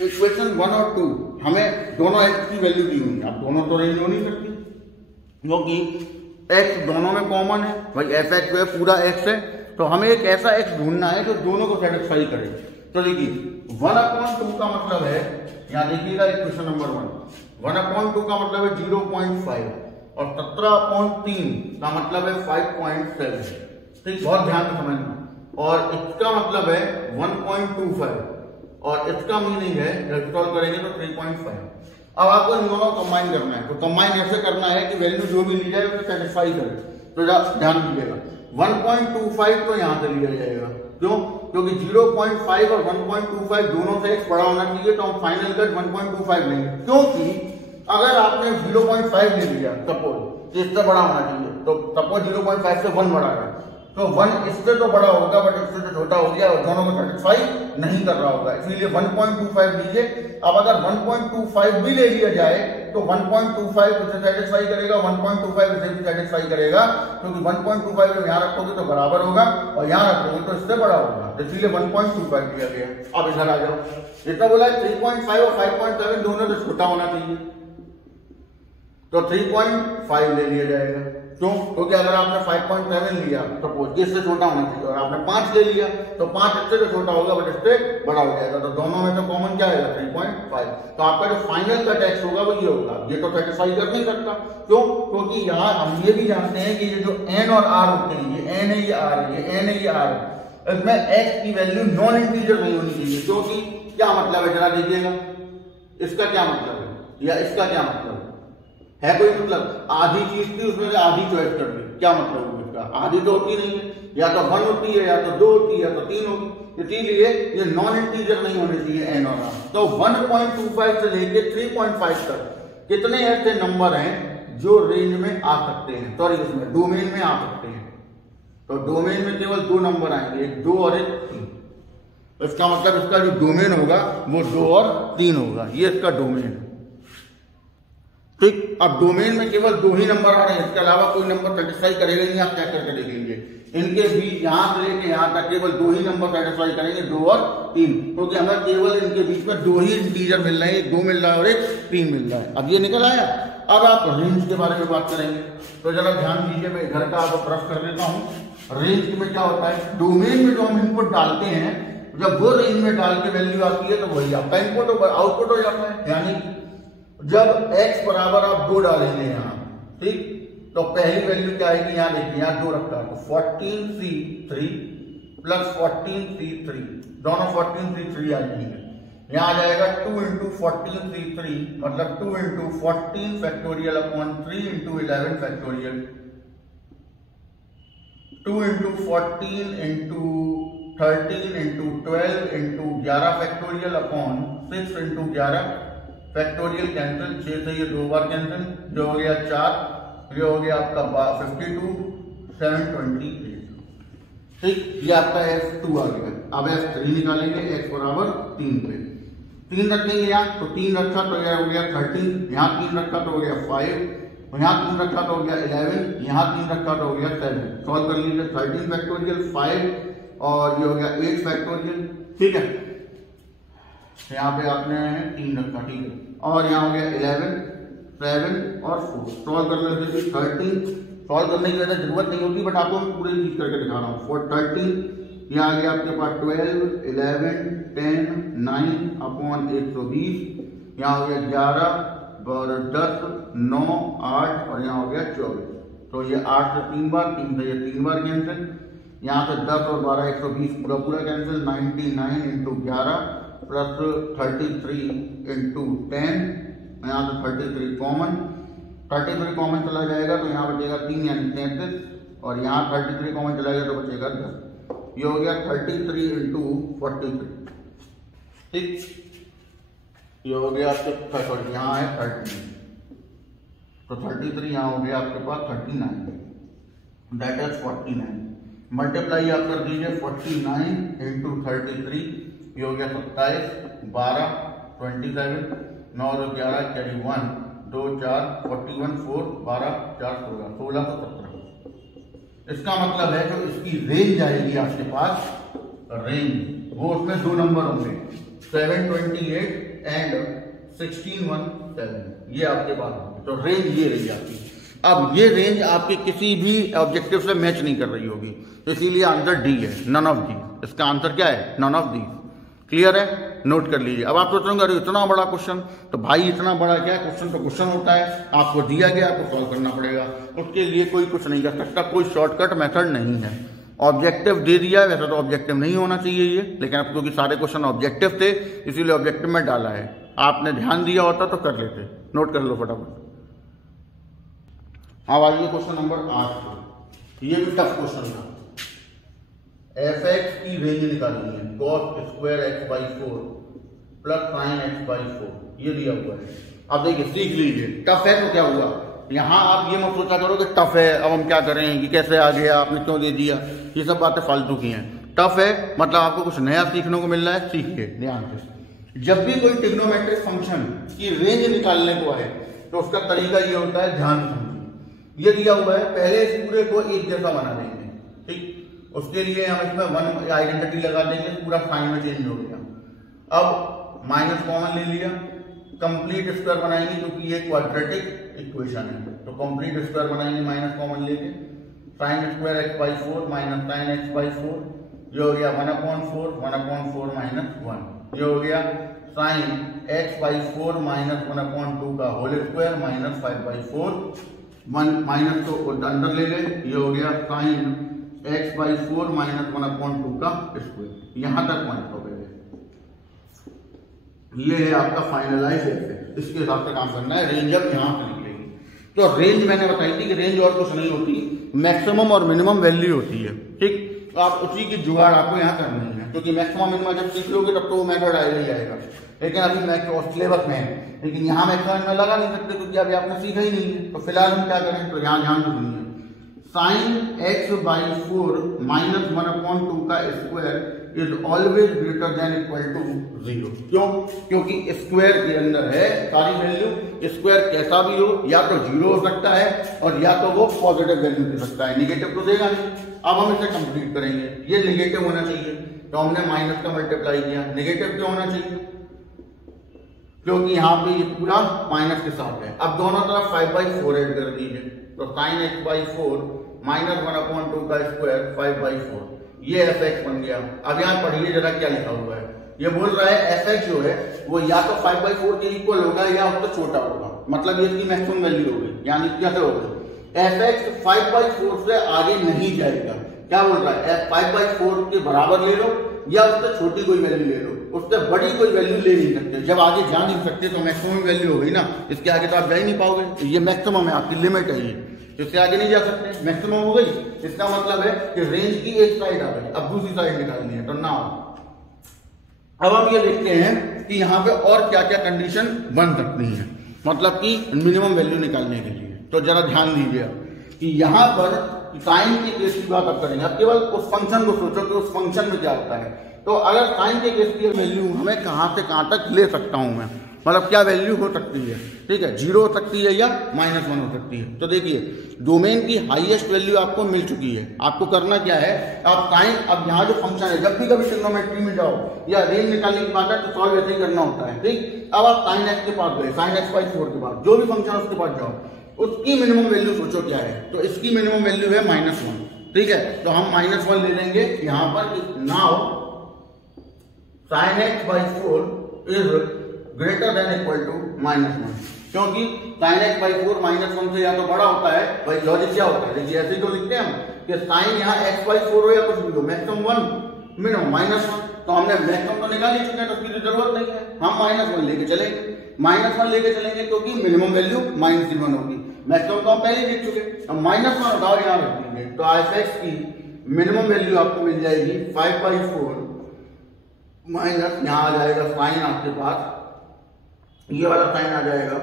इक्वेशन 1 और 2 हमें दोनों x की वैल्यू दी हुई है। अब दोनों तो रेंज हो नहीं सकती, क्योंकि x दोनों में कॉमन है भाई, fx जो है पूरा x है, तो हमें एक ऐसा x ढूंढना है जो दोनों को सेटिस्फाई करे। तो देखिए 1/2 का मतलब है, यहां देखिएगा इक्वेशन नंबर 1, 1/2 का मतलब है 0.5 और 17/3 का मतलब है 5.7, ठीक, बहुत ध्यान से समझना। और इसका मतलब है 1.25 और इसका मीनिंग है जब सॉल्व करेंगे तो 3.5। अब आपको इन दोनों को कंबाइन करना है, तो कंबाइन ऐसे करना है कि वैल्यू जो भी ली जाए उसे सेटिस्फाई करे। तो ध्यान दीजिएगा 1.25 तो यहां से लिया जाएगा, क्यों? क्योंकि 0.5 और 1.25 दोनों से x बड़ा होना चाहिए, तो हम फाइनल कट 1.25 लेंगे, क्योंकि अगर आपने 0.5 ले लिया सपोज, इससे बड़ा होना चाहिए, तो सपोज 0.5 से 1 बड़ा है, तो 1 इससे तो बड़ा होगा बट इससे तो छोटा हो गया और दोनों को सेटिस्फाई नहीं कर रहा होगा, इसलिए 1.25 लीजिए। अब अगर 1.25 भी ले लिया जाए तो 1.25 इसे सेटिस्फाई करेगा, 1.25 इसे भी सेटिस्फाई करेगा, क्योंकि 1.25 जब यहाँ रखोगे तो बराबर होगा और यहाँ रखोगे तो इससे बड़ा होगा, इसलिए 1.25 लिया गया। अब इधर आ जाओ, जितना बोला 3.5 और 5.7 दोनों से छोटा होना चाहिए, तो 3.5 ले लिया जाएगा। क्यों? क्योंकि अगर आपने 5.7 लिया सपोज, इससे छोटा होना चाहिए, और आपने 5 ले लिया तो 5 इससे तो छोटा होगा बट इससे बड़ा हो जाएगा, तो दोनों में से कॉमन क्या आएगा 3.5। तो आपका जो फाइनल का टैक्स होगा वो ये होगा। ये तो सेटिस्फाई कर नहीं सकता, क्यों? क्योंकि यहाँ हम ये भी जानते हैं कि ये जो एन और आर होते हैं, ये एन है ये आर है, ये एन है ये आर है, इसमें एक्स की वैल्यू नॉन इंटीजर नहीं होनी चाहिए। क्योंकि क्या मतलब है जरा देखिएगा, इसका क्या मतलब है या इसका क्या मतलब है कोई मतलब? आधी चीज थी उसमें से आधी चॉइस कर दी, क्या मतलब है इसका? आधी तो होती नहीं है, या तो 1 होती है, या तो 2 होती है, या तो 3 होगी, इसीलिए ये नॉन इंटीजर नहीं होने चाहिए एन और आर। तो 1.25 से लेके 3.5 तक कितने ऐसे नंबर हैं जो रेंज में आ सकते हैं, सॉरी इसमें डोमेन में आ सकते हैं? तो डोमेन में केवल 2 नंबर आएंगे, एक 2 और एक 3। इसका मतलब इसका जो डोमेन होगा वो 2 और 3 होगा, ये इसका डोमेन है। ठीक, अब डोमेन में केवल 2 ही नंबर आ रहे हैं, इसके अलावा कोई नंबर सेटिस्फाई करेगा नहीं। आप क्या करके देखेंगे, इनके बीच यहां से लेके यहां तक केवल 2 ही नंबर सेटिस्फाई करेंगे, 2 और 3, क्योंकि हमें केवल इनके बीच में 2 ही इंटीजर मिल रहे हैं, एक 2 मिल रहा है और एक 3 मिल रहा है। अब ये निकल आया। अब आप रेंज के बारे में बात करेंगे, तो जरा ध्यान दीजिए, मैं घर का आपको ब्रश कर देता हूँ। रेंज में क्या होता है, डोमेन में जो हम इनपुट डालते हैं, जब वो रेंज में डाल के वैल्यू आती है तो वही आपका इनपुट आउटपुट हो जाता है। यानी जब x बराबर आप 2 डालेंगे यहाँ, ठीक, तो पहली वैल्यू क्या आएगी, यहाँ देखिए यहाँ 2 रखा है, तो 14c3 प्लस 14c3, दोनों 14c3 आ जाएंगे। यहाँ आ जाएगा 2 इंटू 14c3 मतलब 2 into 14 factorial upon 3 into 11 factorial, 2 into 14 into 13 into 12 into 11 factorial upon 6 into 11 factorial. Cancel, 6 से ये 2 बार कैंसिल, जो हो गया 4, ये हो गया आपका 52, 728। ठीक, ये आपका f2 आ गया। अब f3 निकालेंगे, x बराबर 3 पे 3 रख लेंगे यहाँ, तो 3 रखा तो यह हो गया 13, यहाँ 3 रखा तो हो गया 5, यहाँ 3 रखा तो हो गया 11, यहाँ 3 रखा तो हो गया 7। सॉल्व कर लीजिए, 13 फैक्टोरियल 5 और ये हो गया 8 फैक्टोरियल। ठीक है, यहाँ पे आपने 3 रखा, ठीक है, और यहाँ हो गया 11, 7 और 4। सॉल्व कर लेते हैं, 13 सॉल्व करने की वजह जरूरत नहीं होगी, बट आपको मैं पूरी चीज करके दिखा रहा हूँ। 13 यहाँ आ गया आपके पास 12, 11, 10, 9 अपॉन 120, यहाँ हो गया 11 और 10, 9, 8 और यहाँ हो गया 24। तो ये 8 से 3 बार, 3 से ये 3 बार कैंसिल, यहाँ से 10 और 12 120 पूरा पूरा कैंसिल, 99 इंटू 11 प्लस 33 इंटू 10, यहाँ से 33 कॉमन, 33 कॉमन चला जाएगा तो यहाँ बचेगा 3 यानी 33, और यहाँ 33 कॉमन चला गया तो बचेगा 10। ये हो गया 33 इंटू 43। ठीक, ये हो गया आपके, सॉरी यहाँ है 13, तो 33 यहाँ हो गया आपके पास 39, दैट इज 49। मल्टीप्लाई आप कर दीजिए 49 इंटू 33, ये हो गया 27, 12, 27, 9 और 11 कैरी 1, 2 4 41, 4 12 4 16, 1617। इसका मतलब है जो इसकी रेंज आएगी आपके पास, रेंज वो उसमें 2 नंबर होंगे, 728 एंड 1617, ये आपके पास होंगे। तो रेंज ये रही आपकी। अब ये रेंज आपके किसी भी ऑब्जेक्टिव से मैच नहीं कर रही होगी, इसीलिए आंसर डी है, नन ऑफ दी। इसका आंसर क्या है, नन ऑफ दी। क्लियर है, नोट कर लीजिए। अब आप सोच रहे होंगे अरे इतना बड़ा क्वेश्चन, तो भाई इतना बड़ा क्या क्वेश्चन, तो क्वेश्चन होता है, आपको दिया गया आपको सॉल्व करना पड़ेगा, उसके लिए कोई कुछ नहीं कर सकता, कोई शॉर्टकट मेथड नहीं है। ऑब्जेक्टिव दे दिया है, वैसे तो ऑब्जेक्टिव नहीं होना चाहिए ये, लेकिन अब क्योंकि सारे क्वेश्चन ऑब्जेक्टिव थे इसीलिए ऑब्जेक्टिव में डाला है। आपने ध्यान दिया होता तो कर लेते। नोट कर लो फटाफट। अब आइए क्वेश्चन नंबर 8, ये भी टफ क्वेश्चन था। fx की रेंज निकालनी है, cos square x/4 plus sin x/4, ये दिया हुआ है। अब देखिए सीख लीजिए, टफ है तो क्या हुआ, यहाँ आप ये मत सोचा करो कि टफ है अब हम क्या करें, कि कैसे आ गया, आपने क्यों दे दिया, ये सब बातें फालतू की हैं। टफ है मतलब आपको कुछ नया सीखने को मिल रहा है, सीखिए ध्यान से। जब भी कोई ट्रिग्नोमेट्रिक फंक्शन की रेंज निकालने को है तो उसका तरीका ये होता है, ध्यान समझिए। ये दिया हुआ है, पहले इस पूरे को एक जैसा बना देंगे, ठीक, उसके लिए हम इसमें 1 आइडेंटिटी लगा देंगे, पूरा साइन में चेंज हो गया। अब माइनस कॉमन ले लिया, कंप्लीट स्क्वायर बनाएंगे क्योंकि ये क्वाड्रेटिक इक्वेशन है। तो कंप्लीट स्क्वायर बनाएंगे माइनस कॉमन लेके, sine square x by 4 minus sign X by 4, ये हो गया 1/4 1/4 माइनस 1, ये हो गया साइन एक्स बाई 4 माइनस 1/2 का होल स्क्वायर माइनस 5/4, 1 माइनस तो अंदर ले गए, ये हो गया साइन एक्स बाई 4 माइनस 1/2 का स्क्वायर। यहां तक पॉइंट हो गए। ये है आपका फाइनलाइज एफ, इसके हिसाब से काम करना है। रेंज अब यहां से निकलेगी। तो रेंज मैंने बताई थी कि रेंज और कुछ नहीं होती, मैक्सिमम और मिनिमम वैल्यू होती है, ठीक। तो आप उसी की जुगाड़ आपको यहाँ करनी है, क्योंकि मैक्सिमम मिनिमम जब सीख लोगे तब तो वो मेथड आएगा ही आएगा, लेकिन अभी मैं सिलेबस में है, लेकिन यहाँ मैक्सिमम में लगा नहीं सकते क्योंकि अभी आपने सीखा ही नहीं है। तो फिलहाल हम क्या करें, तो यहाँ ध्यान से सुनिए, साइन एक्स बाई 4 माइनस 1/2 का square is always greater than equal to 0। क्यों? क्योंकि स्क्वायर के अंदर है सारी वैल्यू, स्क्वायर कैसा भी हो, या तो 0 हो सकता है और या तो वो पॉजिटिव वैल्यू दे सकता है, निगेटिव तो देगा नहीं। अब हम इसे कंप्लीट करेंगे, ये निगेटिव होना चाहिए, तो हमने माइनस का मल्टीप्लाई किया। निगेटिव क्यों होना चाहिए? क्योंकि यहाँ पे ये पूरा माइनस के साथ है। अब दोनों तरफ 5/4 ऐड कर दीजिए, तो साइन एक्स बाई 4 माइनस 1/2 का स्क्वायर 5/4, ये एफ एक्स बन गया। अब यहाँ पढ़िए जरा क्या लिखा हुआ है, ये बोल रहा है एफ एक्स जो है वो या तो 5/4 के इक्वल होगा या उससे छोटा होगा, मतलब ये इसकी मैक्सिमम वैल्यू होगी। यानी कैसे होगा, एफ एक्स 5/4 से आगे नहीं जाएगा। क्या बोल रहा है, 5/4 के बराबर ले लो या उससे छोटी कोई वैल्यू ले लो, उससे बड़ी कोई वैल्यू ले नहीं सकते। जब आगे जा नहीं सकते तो मैक्सिमम वैल्यू हो गई ना, इसके आगे तो आप जा ही नहीं पाओगे। ये मैक्सिमम है, आपकी लिमिट है, ये इससे आगे नहीं जा सकते, मैक्सिमम हो गई। इसका मतलब है कि रेंज की एक साइड आ गई, अब दूसरी साइड निकालनी है। तो नाउ अब हम ये देखते हैं कि यहाँ पे और क्या क्या कंडीशन बन सकती है, मतलब कि मिनिमम वैल्यू निकालने के लिए। तो जरा ध्यान दीजिए कि यहाँ पर साइन के केस की बात आप करेंगे। अब केवल उस फंक्शन को सोचो कि उस फंक्शन में क्या होता है। तो अगर साइन के केस की वैल्यू हमें कहाँ से कहाँ तक ले सकता हूं मैं, मतलब क्या वैल्यू हो सकती है, ठीक है, 0 हो सकती है या -1 हो सकती है। तो देखिए डोमेन की हाईएस्ट वैल्यू आपको मिल चुकी है। आपको करना क्या है, आप साइन, अब यहाँ जो फंक्शन है, जब भी कभी ट्रिग्नोमेट्री में जाओ या रेंज निकालने की बात है तो सॉल्व ऐसे ही करना होता है, ठीक। अब आप साइन एक्स के पास गए, साइन एक्स बाई 4 के बाद जो भी फंक्शन उसके पास जाओ, उसकी मिनिमम वैल्यू सोचो क्या है। तो इसकी मिनिमम वैल्यू है -1, ठीक है। तो हम -1 ले लेंगे यहाँ पर। Now sine X by 4 is greater than equal to -1, क्योंकि साइन एक्स बाई 4 -1 से या तो बड़ा होता है। भाई लॉजिक क्या होता है, देखिए ऐसे ही तो लिखते हैं हम कि साइन यहाँ एक्स बाई 4 हो या कुछ भी हो, मैक्सिमम 1 मिनिमम -1। तो हमने मैक्सिमम तो निकाल ही चुके हैं, तो उसकी जरूरत नहीं है, हम -1 लेके चलेंगे। -1 लेके चलेंगे क्योंकि मिनिमम वैल्यू -1 होगी, मैक्सिमम तो हम पहले ही देख चुके। अब -1 उठाओ यहाँ रख देंगे, तो एफ एक्स की मिनिमम वैल्यू आपको मिल जाएगी 5/4 माइनस यहाँ आ जाएगा साइन आपके पास, ये वाला साइन आ जाएगा।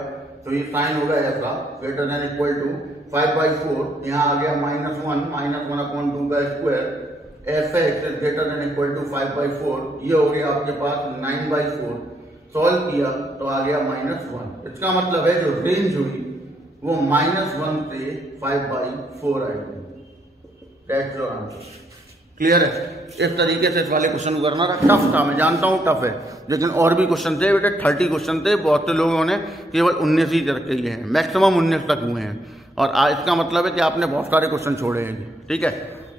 तो ये साइन होगा ऐसा, ग्रेटर देन इक्वल टू 5/4, यहाँ आ गया -1 -1/2 का square, F X is greater than equal to 5/4, ये हो गया आपके पास 9/4। सॉल्व किया तो आ गया -1। इसका मतलब है जो रेंज हुई वो -1 से 5/4 आएगी। That's your answer. क्लियर है? इस तरीके से इस वाले क्वेश्चन को करना था। टफ था, मैं जानता हूं टफ है, लेकिन और भी क्वेश्चन थे बेटे, 30 क्वेश्चन थे। बहुत से लोगों ने केवल 19 ही रखे हैं, मैक्सिमम 19 तक हुए हैं। और इसका मतलब है कि आपने बहुत सारे क्वेश्चन छोड़े हैं, ठीक है।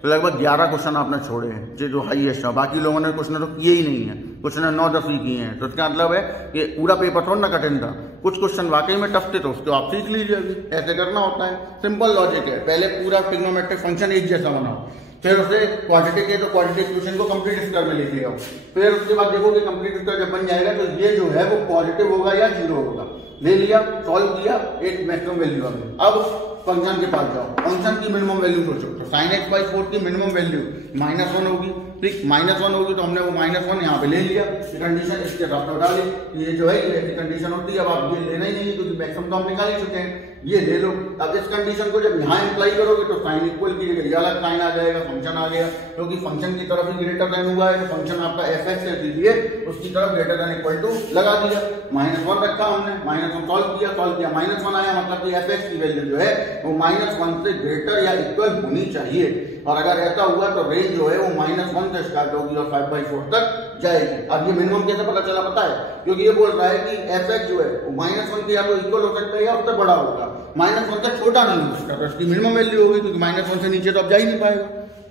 तो लगभग 11 क्वेश्चन आपने छोड़े हैं जो हाईएस्ट है, बाकी लोगों ने क्वेश्चन तो किए ही नहीं है, कुछ ने 9-10 ही किए हैं। तो इसका मतलब है कि पूरा पेपर थोड़ा ना कठिन था, कुछ क्वेश्चन वाकई में टफ थे, तो उसको आप सीख लीजिए। अभी ऐसे करना होता है, सिंपल लॉजिक है। पहले पूरा ट्रिग्नोमेट्रिक फंक्शन एक जैसा बनाओ, फिर उसे क्वाड्रेटिक है तो क्वाड्रेटिक इक्वेशन को कंप्लीट स्क्वायर में लिख लिया, फिर उसके बाद देखो कि कंप्लीट स्क्वायर जब बन जाएगा तो ये जो है वो पॉजिटिव होगा या 0 होगा। ले लिया, सॉल्व किया, एक मैक्सिमम वैल्यू आ गई। अब फंक्शन के पास जाओ, फंक्शन की मिनिमम वैल्यू सोचो। तो साइन एक्स बाई 4 की मिनिमम वैल्यू -1 होगी, ठीक। -1 होगी तो हमने वो -1 यहाँ पे ले लिया, कंडीशन इसके साथ उठा ली। ये जो है ये ऐसी कंडीशन होती है। अब आप ये लेना ही नहीं है क्योंकि मैक्सिमम तो हम निकाल ही चुके हैं, ये ले लो। अब इस कंडीशन को जब यहाँ अप्लाई करोगे तो साइन इक्वल की जगह ये अलग साइन आ जाएगा, फंक्शन आ गया, क्योंकि फंक्शन की तरफ ही ग्रेटर देन हुआ है। तो फंक्शन आपका एफ एक्स है, इसलिए उसकी तरफ ग्रेटर देन इक्वल टू लगा दिया। -1 रखा हमने, -1 सॉल्व किया, -1 आया, मतलब कि एफ एक्स की वैल्यू जो है वो -1 से ग्रेटर या इक्वल होनी चाहिए। और अगर ऐसा हुआ तो रेंज जो है वो -1 से स्टार्ट होगी और 5/4 तक जाएगी। अब ये मिनिमम कैसे पता चला, पता है? क्योंकि ये बोल रहा है कि एफ एक्स जो है वो -1 के या तो इक्वल हो सकता है या उससे बड़ा होगा। -1 का छोटा नहीं हो सकता, तो इसकी मिनिमम वैल्यू होगी, क्योंकि -1 से नीचे तो अब जा ही नहीं पाएगा।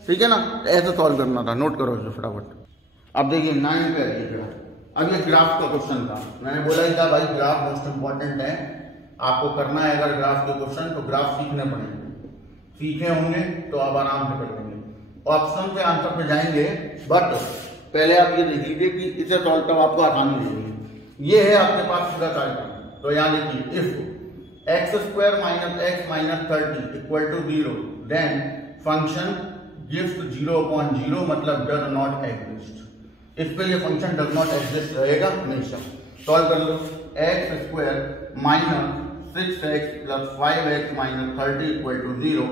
ठीक है ना, ऐसे सॉल्व करना था, नोट करो इसको फटाफट। अब देखिए 9 पे आइए। अब ये ग्राफ का क्वेश्चन था, मैंने बोला ही था भाई ग्राफ मोस्ट इंपॉर्टेंट है, आपको करना है अगर ग्राफ के क्वेश्चन तो ग्राफ सीखने पड़ेंगे, सीखे होंगे तो आप आराम से कर लेंगे। ऑप्शन से आंसर पे जाएंगे, बट पहले आप ये देख लीजिए कि इसे सॉल्व तब आपको आसानी मिलेगी। ये है आपके पास पूरा कार्यक्रम, तो यहाँ देखिए if x² - x - 30 equal to 0 then function gives 0/0 मतलब डज नॉट एग्जिस्ट। इस पे ये फंक्शन डज नॉट एग्जिस्ट रहेगा हमेशा। सॉल्व कर लो, x² - 6x + 5x - 30 equal to 0,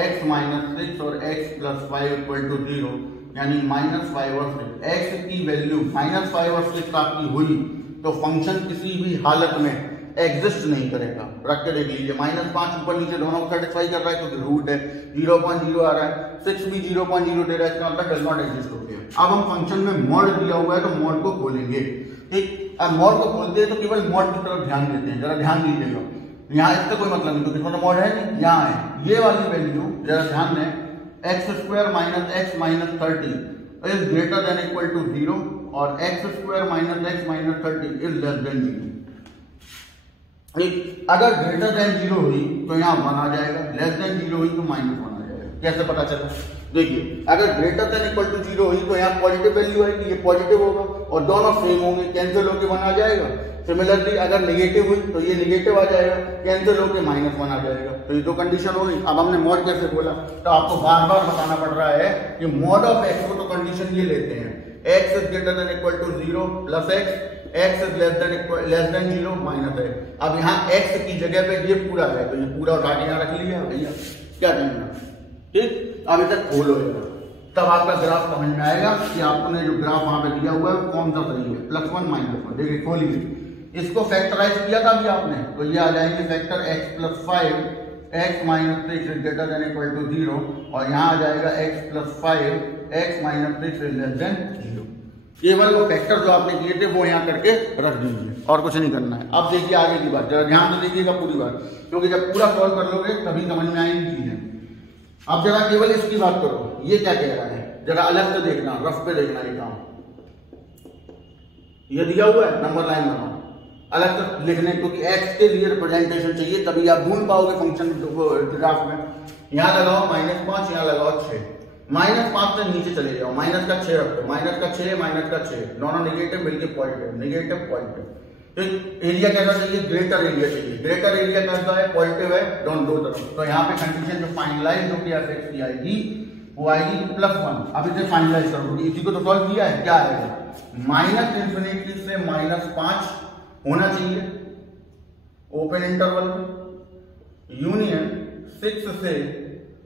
x - 6 और x + 5 इक्वल टू 0, यानी -5 और 6। x की वैल्यू -5 और 6 आपकी हुई तो फंक्शन किसी भी हालत में एग्जिस्ट नहीं करेगा। रख के देख लीजिए, -5 ऊपर नीचे दोनों को सेटिस्फाई कर रहा है क्योंकि रूट है, 0.0 आ रहा है, 6 भी 0.0 दे रहा है, इसका मतलब डज नॉट एग्जिस्ट हो गया। अब हम फंक्शन में मॉड दिया हुआ है तो मॉड को खोलेंगे। ठीक, अब मॉड को खोलते हैं तो केवल मॉड की तरफ ध्यान देते हैं, जरा ध्यान दीजिएगा। यहाँ इसका कोई मतलब नहीं, क्योंकि इसमें मॉड है नहीं, यहाँ है ये वाली वैल्यू, जरा ध्यान दें, x² - x - 30 is greater than equal to 0 और x² - x - 30 is less than 0। अगर ग्रेटर देन 0 हुई तो यहाँ 1 आ जाएगा, लेस देन 0 हुई तो -1 आ जाएगा। कैसे पता चला? देखिए, अगर ग्रेटर देन इक्वल टू 0 हुई तो यहाँ पॉजिटिव वैल्यू आएगी, ये पॉजिटिव होगा और दोनों सेम होंगे, कैंसिल होकर 1 आ जाएगा। सिमिलरली अगर नेगेटिव हुई तो ये नेगेटिव आ जाएगा, कैंसिल होकर -1 आ जाएगा। तो ये दो कंडीशन हो गई। अब हमने मॉड कैसे बोला, तो आपको बार बार बताना पड़ रहा है कि मॉड ऑफ x को तो कंडीशन ये लेते हैं, x is greater than equal to 0 plus x is less than 0 minus x। अब यहाँ x की जगह पे ये पूरा है तो ये पूरा उठा के यहाँ रख लिया भैया, क्या करना। ठीक, अब इधर खोलो, तब आपका ग्राफ समझ में आएगा कि आपने जो ग्राफ वहां पे दिया हुआ है वो कौन सा सही है, +1 -1। देखिए खोलिए, इसको फैक्टराइज किया था अभी आपने, तो ये आ जाएंगे factor x + 5 x - 6 is greater than equal to 0 और यहाँ आ जाएगा x + 5 x - 6 is less than 0। केवल वो फैक्टर जो आपने किए थे वो यहाँ करके रख दीजिए और कुछ नहीं करना है। अब देखिए आगे की बात, जरा ध्यान से देखिएगा पूरी बात, क्योंकि जब पूरा सॉल्व कर लोगे तभी समझ में आएंगी चीजें। अब जरा केवल इसकी बात करो, ये क्या कह रहा है, जरा अलग से देखना, रफ पे देखना ये काम। ये दिया हुआ है, नंबर लाइन बनाओ, अलग से लिखने, क्योंकि x के लिए रिप्रेजेंटेशन चाहिए, तभी आप ढूंढ पाओगे फंक्शन ग्राफ में। यहाँ लगाओ -5, यहाँ लगाओ 6, -5 से नीचे चले जाओ, माइनस का 6 रखो, माइनस का 6, दोनों नेगेटिव मिलके पॉजिटिव, नेगेटिव पॉजिटिव। तो एरिया कैसा चाहिए, ग्रेटर एरिया चाहिए। ग्रेटर एरिया कैसा है, पॉजिटिव है, दोनों दो तरफ। तो यहाँ पे कंडीशन जो फाइनलाइज होकर एफ की आएगी वो आएगी +1। अब इसे फाइनलाइज करो, इसी को तो सॉल्व किया है, क्या आएगा, -∞ से -5 होना चाहिए ओपन इंटरवल में, यूनियन 6 से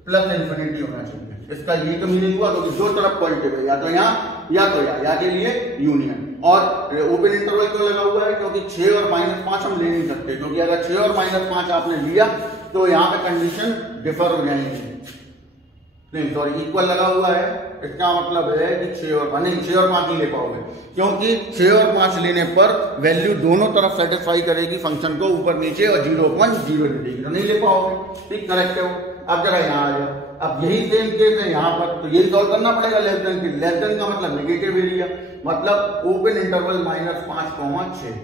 +∞ होना चाहिए। इसका ये तो मीनिंग हुआ क्योंकि दो तरफ पॉजिटिव है, या तो यहाँ या तो यहाँ के लिए यूनियन। और ओपन इंटरवल क्यों लगा हुआ है, क्योंकि 6 और -5 हम ले नहीं सकते, क्योंकि अगर 6 और -5 आपने लिया तो यहाँ पे कंडीशन डिफर हो जाएंगे, नहीं सॉरी इक्वल लगा हुआ है, इसका मतलब है कि 6 और 5 नहीं ले पाओगे, क्योंकि 6 और 5 लेने पर वैल्यू दोनों तरफ सेटिस्फाई करेगी फंक्शन को, ऊपर नीचे, और 0.0 दे देगी, तो नहीं ले पाओगे। ठीक, करेक्ट है। अब जरा यहाँ आ जाओ, अब यही सेम केस है यहाँ पर, तो यही सॉल्व करना पड़ेगा लेस देन की। लेस देन का मतलब नेगेटिव एरिया, मतलब ओपन इंटरवल -5, 6।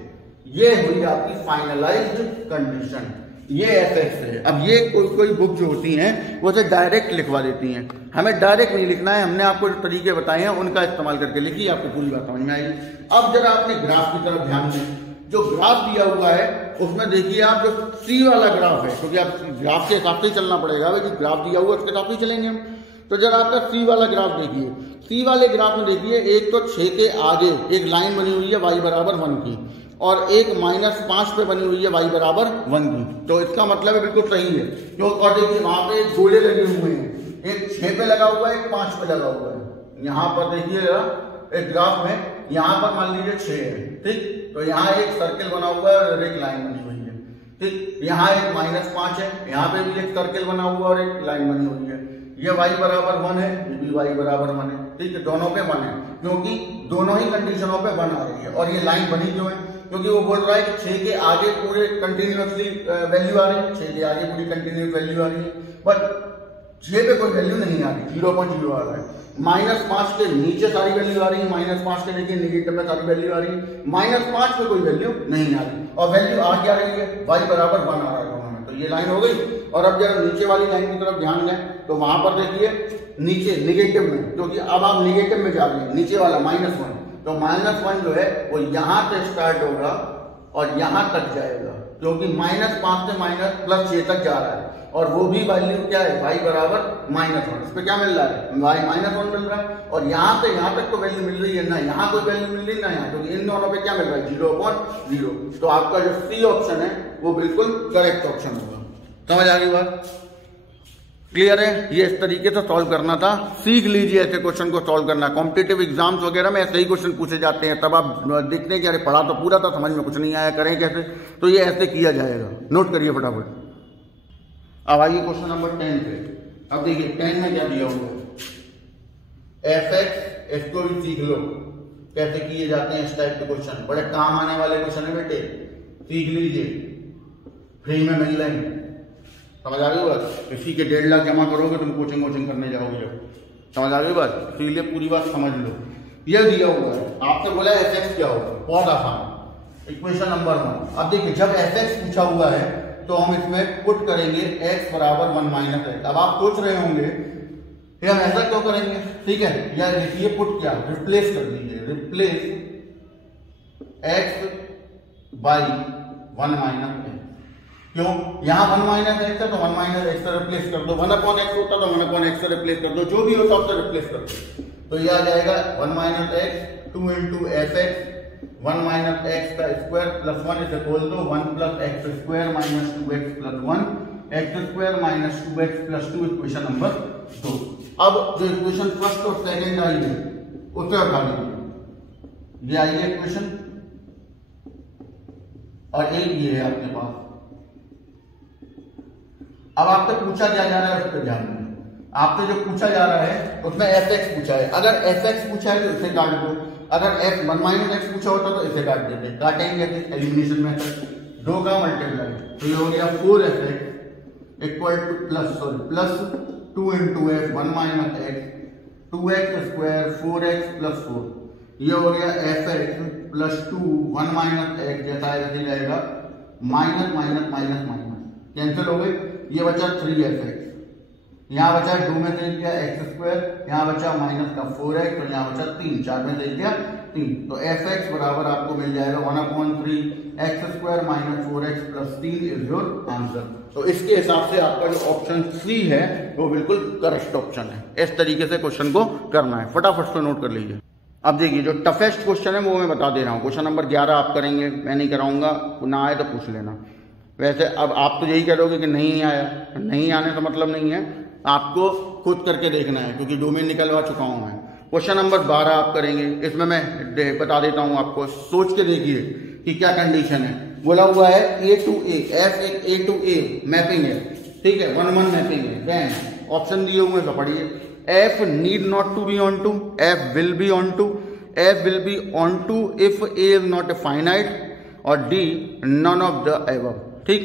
ये हुई आपकी फाइनलाइज्ड कंडीशन, ये एफ है। अब ये कोई बुक जो होती हैं वो उसे डायरेक्ट लिखवा देती हैं, हमें डायरेक्ट नहीं लिखना है, हमने आपको जो तरीके बताए हैं उनका इस्तेमाल करके लिखिए, आपको पूरी बात समझ में आएगी। अब जरा अपने ग्राफ की तरफ ध्यान दें, जो ग्राफ दिया हुआ है उसमें देखिए आप, जो सी वाला ग्राफ है, क्योंकि आप ग्राफ के हिसाब से ही चलना पड़ेगा भाई, ग्राफ दिया हुआ उसके हिसाब से चलेंगे हम। तो जरा आपका सी वाला ग्राफ देखिए, सी वाले ग्राफ में देखिए एक तो 6 के आगे एक लाइन बनी हुई है y = 1 की, और एक -5 पे बनी हुई है y = 1 की, तो इसका मतलब है बिल्कुल सही है। क्यों, और देखिए वहां पे एक गोले लगे हुए हैं, एक 6 पे लगा हुआ है, एक 5 पे लगा हुआ है। यहाँ पर देखिएगा एक ग्राफ में, यहाँ पर मान लीजिए 6 है, ठीक, तो यहाँ एक सर्किल बना हुआ है और एक लाइन बनी हुई है, ठीक, यहाँ एक -5 है, यहाँ पे भी एक सर्किल बना हुआ और एक लाइन बनी हुई है। ये y = 1 है, ये भी y = 1 है, ठीक है, दोनों पे 1 है, क्योंकि दोनों ही कंडीशनों पे 1 आ रही है। और ये लाइन बनी क्यों है, क्योंकि वो बोल रहा है कि 6 के आगे पूरे कंटिन्यूसली वैल्यू आ रही है, 6 के आगे पूरी कंटिन्यूस वैल्यू आ रही है, बट 6 पे कोई वैल्यू नहीं आ रही, 0.0 आ रहा है। -5 के नीचे सारी वैल्यू आ रही है, -5 के नीचे निगेटिव में सारी वैल्यू आ रही है, -5 पे कोई वैल्यू नहीं आ रही, और वैल्यू आ क्या रही है, y बराबर 1 आ रहा है। तो ये लाइन हो गई। और अब जरा नीचे वाली लाइन की तरफ ध्यान दें तो वहां पर देखिए नीचे निगेटिव में, क्योंकि अब आप निगेटिव में जा रहे हैं, नीचे वाला -1, तो -1 जो है वो यहां से स्टार्ट होगा और यहां तक जाएगा, क्योंकि -5 से +6 तक जा रहा है, और वो भी वैल्यू क्या है, y बराबर -1। इस पे क्या मिल रहा है, y -1 मिल रहा है, और यहां से यहां तक तो वैल्यू मिल रही है ना, यहाँ कोई वैल्यू मिल रही है ना यहाँ, क्योंकि इन दोनों पे क्या मिल रहा है, 0.0। तो आपका जो सी ऑप्शन है वो बिल्कुल करेक्ट ऑप्शन होगा। समझ आ गई बात, क्लियर है? ये इस तरीके से सॉल्व करना था, सीख लीजिए ऐसे क्वेश्चन को सॉल्व करना। कॉम्पिटिटिव एग्जाम्स वगैरह में ऐसे ही क्वेश्चन पूछे जाते हैं, तब आप देखते हैं कि अरे पढ़ा तो पूरा था, समझ में कुछ नहीं आया, करें कैसे, तो ये ऐसे किया जाएगा। नोट करिए फटाफट। अब आइए क्वेश्चन नंबर 10 पे। अब देखिए 10 में क्या दिया हुआ है, fx, इसको भी सीख लो कैसे किए जाते हैं इस टाइप के क्वेश्चन, बड़े काम आने वाले क्वेश्चन है बेटे, सीख लीजिए, फ्री में मिल रहे हैं। समझ आ गई बात? इसी के 1.5 लाख जमा करोगे तुम कोचिंग करने जाओगे जब। समझ आ गई बात? इसीलिए पूरी बात समझ लो। यह दिया हुआ है, आपसे बोला fx क्या होगा, बहुत आसान, इक्वेशन नंबर 1। अब देखिए जब fx पूछा हुआ है तो हम इसमें पुट करेंगे x बराबर 1 - x। अब आप सोच रहे होंगे कि हम ऐसा क्यों करेंगे, ठीक है, या देखिए पुट क्या, रिप्लेस कर दीजिए, रिप्लेस x बाई 1 - x। क्यों, यहाँ 1 - x है तो 1 - x से रिप्लेस कर दो, 1/x होता तो 1/x से रिप्लेस कर दो, जो भी होता उससे रिप्लेस कर दो, तो ये आ जाएगा 1 - x 2 × fx 1 - x का स्क्वायर प्लस 1, इसे खोल दो, 1 + x² - 2x + 1, x² - 2x + 2, equation number 2। अब जो इक्वेशन फर्स्ट और सेकंड आई है उसे उठा लीजिए, ये आई है इक्वेशन, और एक ये है आपके पास। अब आपसे पूछा क्या जा रहा है उस पर ध्यान दें, आपसे जो पूछा जा रहा है उसमें fx पूछा है, अगर fx पूछा है तो इसे काट दो, अगर 1 - x पूछा होता तो इसे काट देते, काटेंगे एलिमिनेशन मेथड, 2 का मल्टीप्लाई, तो ये हो गया 4fx equal two plus 2 × f 1 - x 2x² 4x + 4, ये हो गया fx + 2 1 - x, जैसा है वैसे जाएगा, माइनस कैंसिल हो गए, ये बचा 3fx, यहाँ बचा 2 में से क्या x², यहाँ बचा -4x, और यहाँ बचा 3, 4 में से क्या 3, तो fx बराबर आपको मिल जाएगा 1/3 x² - 4x + 3 is your answer. तो इसके हिसाब से आपका जो ऑप्शन सी है वो बिल्कुल करेक्ट ऑप्शन है। इस तरीके से क्वेश्चन को करना है, फटाफट से नोट कर लीजिए। अब देखिए जो टफेस्ट क्वेश्चन है वो मैं बता दे रहा हूँ, क्वेश्चन नंबर 11 आप करेंगे, मैं नहीं कराऊंगा, ना आए तो पूछ लेना। वैसे अब आप तो यही करोगे कि नहीं आया, नहीं आने का मतलब नहीं है, आपको खुद करके देखना है, क्योंकि डोमेन निकलवा चुका हूं मैं। क्वेश्चन नंबर 12 आप करेंगे, इसमें मैं बता देता हूं आपको, सोच के देखिए कि क्या कंडीशन है। बोला हुआ है A to A, F एक A to A मैपिंग है, ठीक है, 1-1 मैपिंग है, देन ऑप्शन दिए हुए तो पढ़िए, F need not to be onto, F will be onto, F will be onto if A is not finite, और D none of the above। ठीक,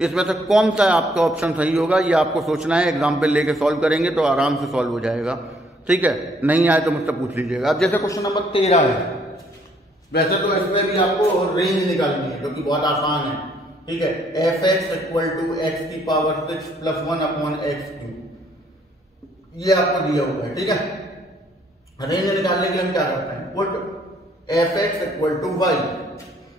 इसमें से कौन सा आपका ऑप्शन सही होगा ये आपको सोचना है, एग्जाम्पल लेके सॉल्व करेंगे तो आराम से सॉल्व हो जाएगा, ठीक है, नहीं आए तो मुझसे पूछ लीजिएगा। अब जैसे क्वेश्चन नंबर 13 है, वैसे तो इसमें भी आपको रेंज निकालनी है जो कि बहुत आसान है, ठीक है, fx equal to x⁻6 + 1/x³, ये आपको दिया हुआ है, ठीक है। रेंज निकालने के लिए हम क्या करते हैं, put fx equal to y।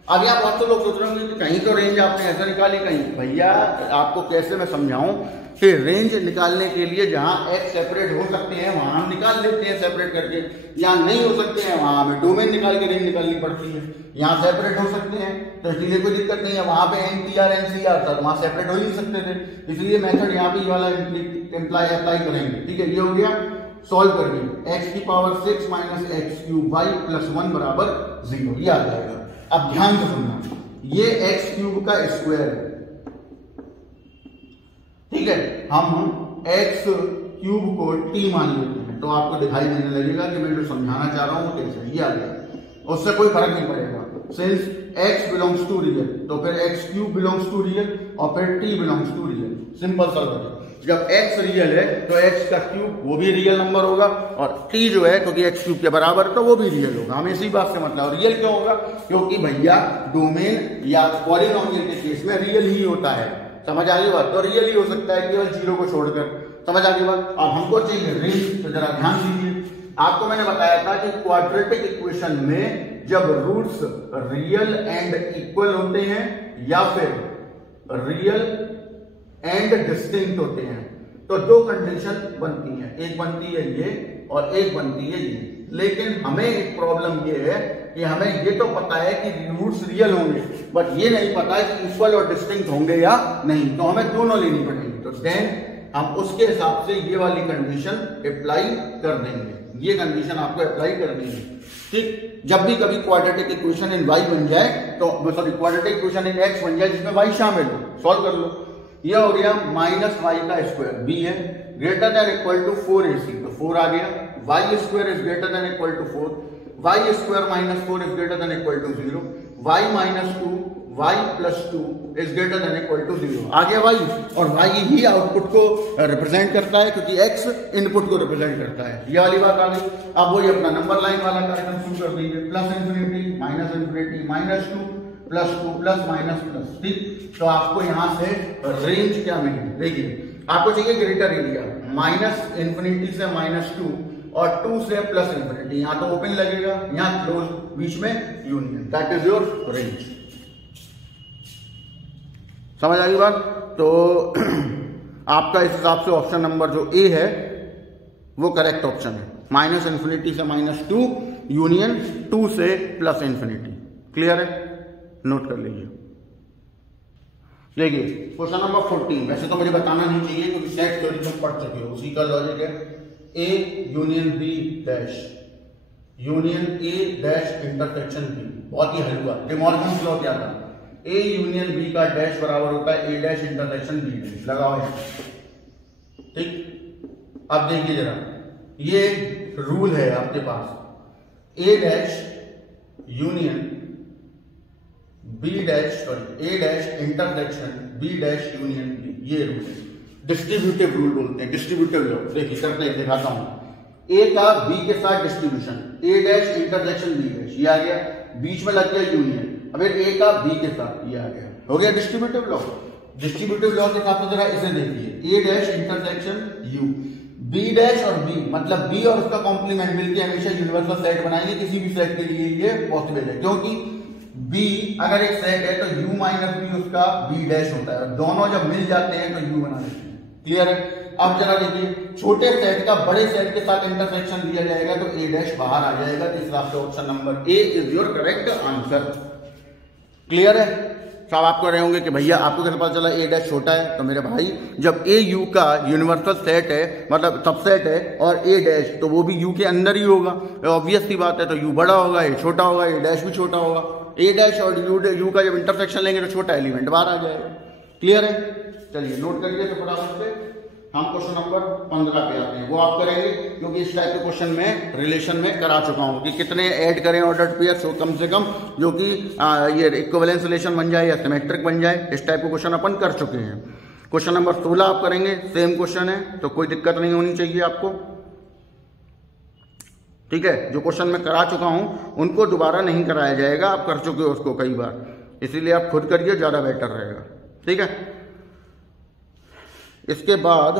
अब यहाँ बहुत से लोग सोच रहे होंगे कि कहीं तो रेंज आपने ऐसे निकाली, कहीं, भैया आपको कैसे मैं समझाऊं कि रेंज निकालने के लिए जहां x सेपरेट हो सकते हैं वहां हम निकाल लेते हैं सेपरेट करके, यहाँ नहीं हो सकते हैं वहां हमें डोमेन निकाल के रेंज निकालनी पड़ती है। यहाँ सेपरेट हो सकते हैं तो इसलिए कोई दिक्कत नहीं है, वहां पे NTR NCR था वहां सेपरेट हो ही नहीं सकते थे, इसलिए मेथड यहाँ पे वाला अप्लाई करेंगे, ठीक है। ये हो गया, सॉल्व करिए, x⁻6 - x³ + 1 बराबर 0, ये आ जाएगा। अब ध्यान से सुनना, ये x³ का स्क्वायर है, ठीक है, हम x³ को t मान लेते हैं तो आपको दिखाई देने लगेगा कि मैं जो समझाना चाह रहा हूं कैसे, ये आ गया, उससे कोई फर्क नहीं पड़ेगा, since x belongs to real, तो फिर x cube belongs to real और फिर t belongs to real. Simple सा लॉजिक। जब x रियल है तो x का क्यूब वो भी रियल नंबर होगा और t जो है क्योंकि x क्यूब के बराबर है तो वो भी रियल होगा। हमें इसी बात से मतलब। रियल क्यों होगा? क्योंकि भैया डोमेन या पॉलिनोमियल के केस में रियल ही होता है। समझ आ गई बात? तो रियल ही हो सकता है केवल जीरो को छोड़कर। समझ आ गई बात? अब हमको चाहिए रेंज, तो जरा ध्यान दीजिए। आपको मैंने बताया था कि क्वाड्रेटिक इक्वेशन में जब रूट्स रियल एंड इक्वल होते हैं या फिर रियल एंड डिस्टिंक्ट होते हैं तो दो कंडीशन बनती हैं, एक बनती है ये और एक बनती है ये। लेकिन हमें एक प्रॉब्लम ये है कि हमें ये तो पता है कि रूट्स रियल होंगे बट ये नहीं पता है कि इक्वल और डिस्टिंक्ट होंगे या नहीं, तो हमें दोनों लेनी पड़ेगी। तो देन हम उसके हिसाब से ये वाली कंडीशन अप्लाई कर देंगे। ये कंडीशन आपको अप्लाई करनी है, ठीक। जब भी कभी क्वाड्रेटिक इक्वेशन इन y बन जाए तो sorry quadratic equation in x बन जाए जिसमें y शामिल हो, सॉल्व कर लो। ये हो गया माइनस वाई का स्क्वायर, b है greater than equal to 4ac, तो 4 आ गया। y square is greater than equal to 4, y square minus 4 is greater than equal to 0, y minus 2, y plus 2 is greater than equal to 0। आ गया y, और y ही output को represent करता है क्योंकि x इनपुट को रिप्रेजेंट करता है। ये वाली बात आ गई। अब वही अपना नंबर लाइन वाला कार्यक्रम शुरू कर दीजिए। Plus infinity minus infinity minus 2 plus 2 plus minus plus, ठीक। तो आपको यहां से रेंज क्या मिली? देखिए आपको चाहिए ग्रेटर एरिया, माइनस इंफिनिटी से माइनस 2 और 2 से प्लस इंफिनिटी। यहां तो ओपन लगेगा, यहां क्लोज, बीच में union, that is your range. समझ आ गई बात? तो आपका इस हिसाब से ऑप्शन नंबर जो ए है वो करेक्ट ऑप्शन है। माइनस इंफिनिटी से माइनस 2 यूनियन 2 से प्लस इंफिनिटी। क्लियर है? नोट कर लीजिए। देखिए क्वेश्चन नंबर 14, वैसे तो मुझे बताना नहीं चाहिए क्योंकि सेट थ्योरी तुम पढ़ चुके हो, उसी का लॉजिक है। A union B dash union A dash intersection B, बहुत ही हल्का। डिमॉर्गन्स लॉ क्या था? ए यूनियन बी का डैश बराबर होता है A dash intersection B dash. लगाओ है, ठीक। अब देखिए जरा, ये रूल है आपके पास, A dash union B dash sorry A dash intersection B dash union B, ये रूल है। डिस्ट्रीब्यूटिव रूल बोलते हैं, डिस्ट्रीब्यूटिव लॉ। देखिए करते हैं, दिखाता हूं। ए का बी के साथ डिस्ट्रीब्यूशन, ए डैश इंटरसेक्शन बी डैश, ये आ गया। बीच में लग गया यूनियन, अब ए का बी के साथ, ये आ गया, हो गया डिस्ट्रीब्यूटिव लॉ। डिस्ट्रीब्यूटिव लॉ के हिसाब से जरा इसे देखिए, A dash intersection U, B dash और बी मतलब बी और उसका कॉम्प्लीमेंट मिलकर हमेशा यूनिवर्सल सेट बनाएंगे। किसी भी सेट के लिए ये पॉसिबल है क्योंकि बी अगर एक सेट है तो u माइनस बी उसका बी डैश होता है, दोनों जब मिल जाते हैं तो u बना देते हैं। क्लियर है? अब जरा देखिए, छोटे सेट का बड़े सेट के साथ इंटरसेक्शन दिया जाएगा तो a डैश बाहर आ जाएगा। तो इस हिसाब से option number A is your correct answer. Clear है? सब आपको रहे होंगे कि भैया आपको कैसे पता चला ए डैश छोटा है? तो मेरे भाई जब ए यू का यूनिवर्सल सेट है मतलब सबसेट है और ए डैश, तो वो भी यू के अंदर ही होगा, ऑब्वियस सी बात है। तो यू बड़ा होगा, ए छोटा होगा, ए डैश भी छोटा होगा। ए डैश और यू का जब इंटरसेक्शन लेंगे तो छोटा एलिमेंट बाहर आ जाएगा। क्लियर है? चलिए नोट करिए तो फटाफट से हम क्वेश्चन नंबर 15 पे आते हैं। वो आप करेंगे क्योंकि इस टाइप के क्वेश्चन में रिलेशन में करा चुका हूं कि कितने ऐड करें ऑर्डर्ड पेयर्स हो कम से कम, जो कि ये इक्विवेलेंस रिलेशन बन जाए या सिमेट्रिक बन जाए। इस टाइप के क्वेश्चन अपन कर चुके हैं। क्वेश्चन नंबर 16 आप करेंगे, सेम क्वेश्चन है तो कोई दिक्कत नहीं होनी चाहिए आपको। ठीक है? जो क्वेश्चन मैं करा चुका हूं उनको दोबारा नहीं कराया जाएगा, आप कर चुके हो उसको कई बार, इसीलिए आप खुद करिए, ज्यादा बेटर रहेगा। ठीक है? इसके बाद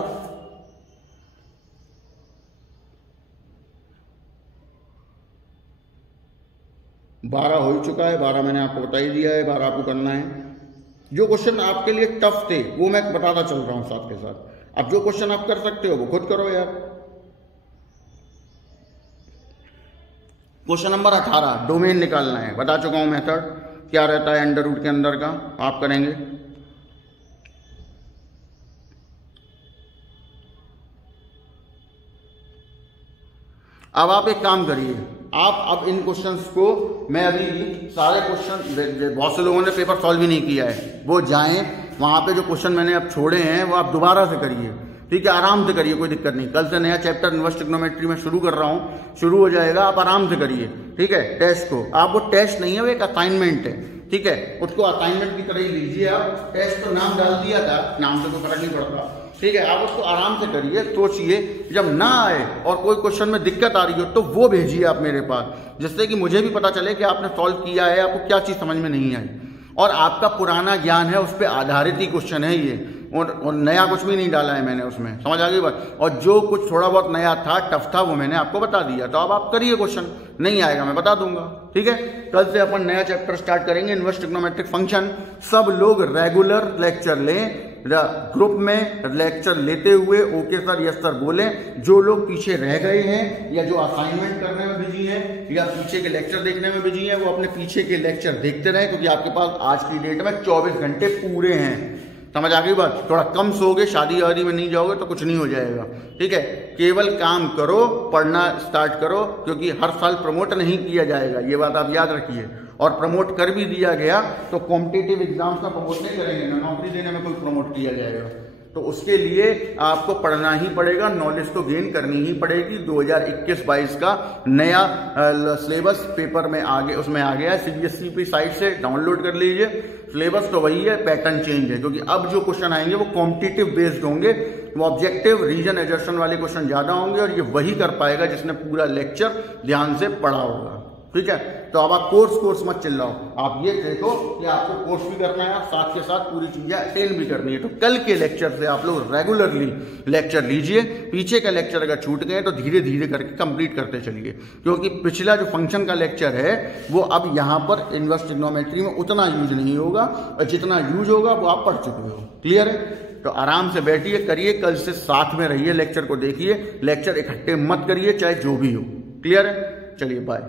बारह हो चुका है, 12 मैंने आपको बता ही दिया है, 12 आपको करना है। जो क्वेश्चन आपके लिए टफ थे वो मैं बताता चल रहा हूं साथ के साथ। अब जो क्वेश्चन आप कर सकते हो वो खुद करो यार। क्वेश्चन नंबर 18 डोमेन निकालना है, बता चुका हूं मेथड क्या रहता है अंडर रूट के अंदर का, आप करेंगे। अब आप एक काम करिए, आप अब इन क्वेश्चंस को, मैं अभी सारे क्वेश्चन, बहुत से लोगों ने पेपर सॉल्व भी नहीं किया है, वो जाएं वहां पे जो क्वेश्चन मैंने अब छोड़े हैं वो आप दोबारा से करिए। ठीक है? आराम से करिए, कोई दिक्कत नहीं। कल से नया चैप्टर इनवर्स ट्रिग्नोमेट्री में शुरू कर रहा हूं, शुरू हो जाएगा, आप आराम से करिए। ठीक है? टेस्ट को, आप वो टेस्ट नहीं है, वो एक असाइनमेंट है ठीक है, उसको असाइनमेंट की तरह ही लीजिए आप। टेस्ट तो नाम डाल दिया था, नाम से तो फर्क नहीं पड़ता, ठीक है। आप उसको आराम से करिए, सोचिए, जब ना आए और कोई क्वेश्चन में दिक्कत आ रही हो तो वो भेजिए आप मेरे पास, जिससे कि मुझे भी पता चले कि आपने सॉल्व किया है, आपको क्या चीज़ समझ में नहीं आई। और आपका पुराना ज्ञान है, उस पर आधारित ही क्वेश्चन है ये, और नया कुछ भी नहीं डाला है मैंने उसमें, समझ आ गई बात। और जो कुछ थोड़ा बहुत नया था, टफ था, वो मैंने आपको बता दिया। तो अब आप करिए, क्वेश्चन नहीं आएगा मैं बता दूंगा, ठीक है। कल से अपन नया चैप्टर स्टार्ट करेंगे, इनवर्स ट्रिग्नोमेट्रिक फंक्शन। सब लोग रेगुलर लेक्चर लें, ग्रुप में लेक्चर लेते हुए ओके सर यस सर बोलें। जो लोग पीछे रह गए हैं या जो असाइनमेंट करने में बिजी हैं या पीछे के लेक्चर देखने में बिजी हैं, वो अपने पीछे के लेक्चर देखते रहें, क्योंकि आपके पास आज की डेट में 24 घंटे पूरे हैं। समझ आ गई बात। थोड़ा कम सोगे, शादी वादी में नहीं जाओगे तो कुछ नहीं हो जाएगा, ठीक है। केवल काम करो, पढ़ना स्टार्ट करो, क्योंकि हर साल प्रमोट नहीं किया जाएगा, ये बात आप याद रखिए। और प्रमोट कर भी दिया गया तो कॉम्पिटिटिव एग्जाम्स का प्रमोट नहीं करेंगे ना, नौकरी देने में कोई प्रमोट किया जाएगा। तो उसके लिए आपको पढ़ना ही पड़ेगा, नॉलेज तो गेन करनी ही पड़ेगी। 2021-22 का नया सिलेबस पेपर में आगे उसमें आ गया है, सीबीएसई की साइट से डाउनलोड कर लीजिए। सिलेबस तो वही है, पैटर्न चेंज है, क्योंकि अब जो क्वेश्चन आएंगे वो कॉम्पिटिटिव बेस्ड होंगे, वो ऑब्जेक्टिव रीजन एजर्शन वाले क्वेश्चन ज्यादा होंगे, और ये वही कर पाएगा जिसने पूरा लेक्चर ध्यान से पढ़ा होगा, ठीक है। तो अब आप कोर्स मत चिल्लाओ, आप ये देखो कि आपको कोर्स भी करना है, साथ के साथ पूरी चीजें अटेंड भी करनी है। तो कल के लेक्चर से आप लोग रेगुलरली लेक्चर लीजिए। पीछे का लेक्चर अगर छूट गए तो धीरे धीरे करके कंप्लीट करते चलिए, क्योंकि पिछला जो फंक्शन का लेक्चर है वो अब यहाँ पर इनवर्स ट्रिग्नोमेट्री में उतना यूज नहीं होगा, और जितना यूज होगा वो आप पढ़ चुके हो। क्लियर है? तो आराम से बैठिए, करिए, कल से साथ में रहिए, लेक्चर को देखिए, लेक्चर इकट्ठे मत करिए, चाहे जो भी हो। क्लियर है? चलिए बाय।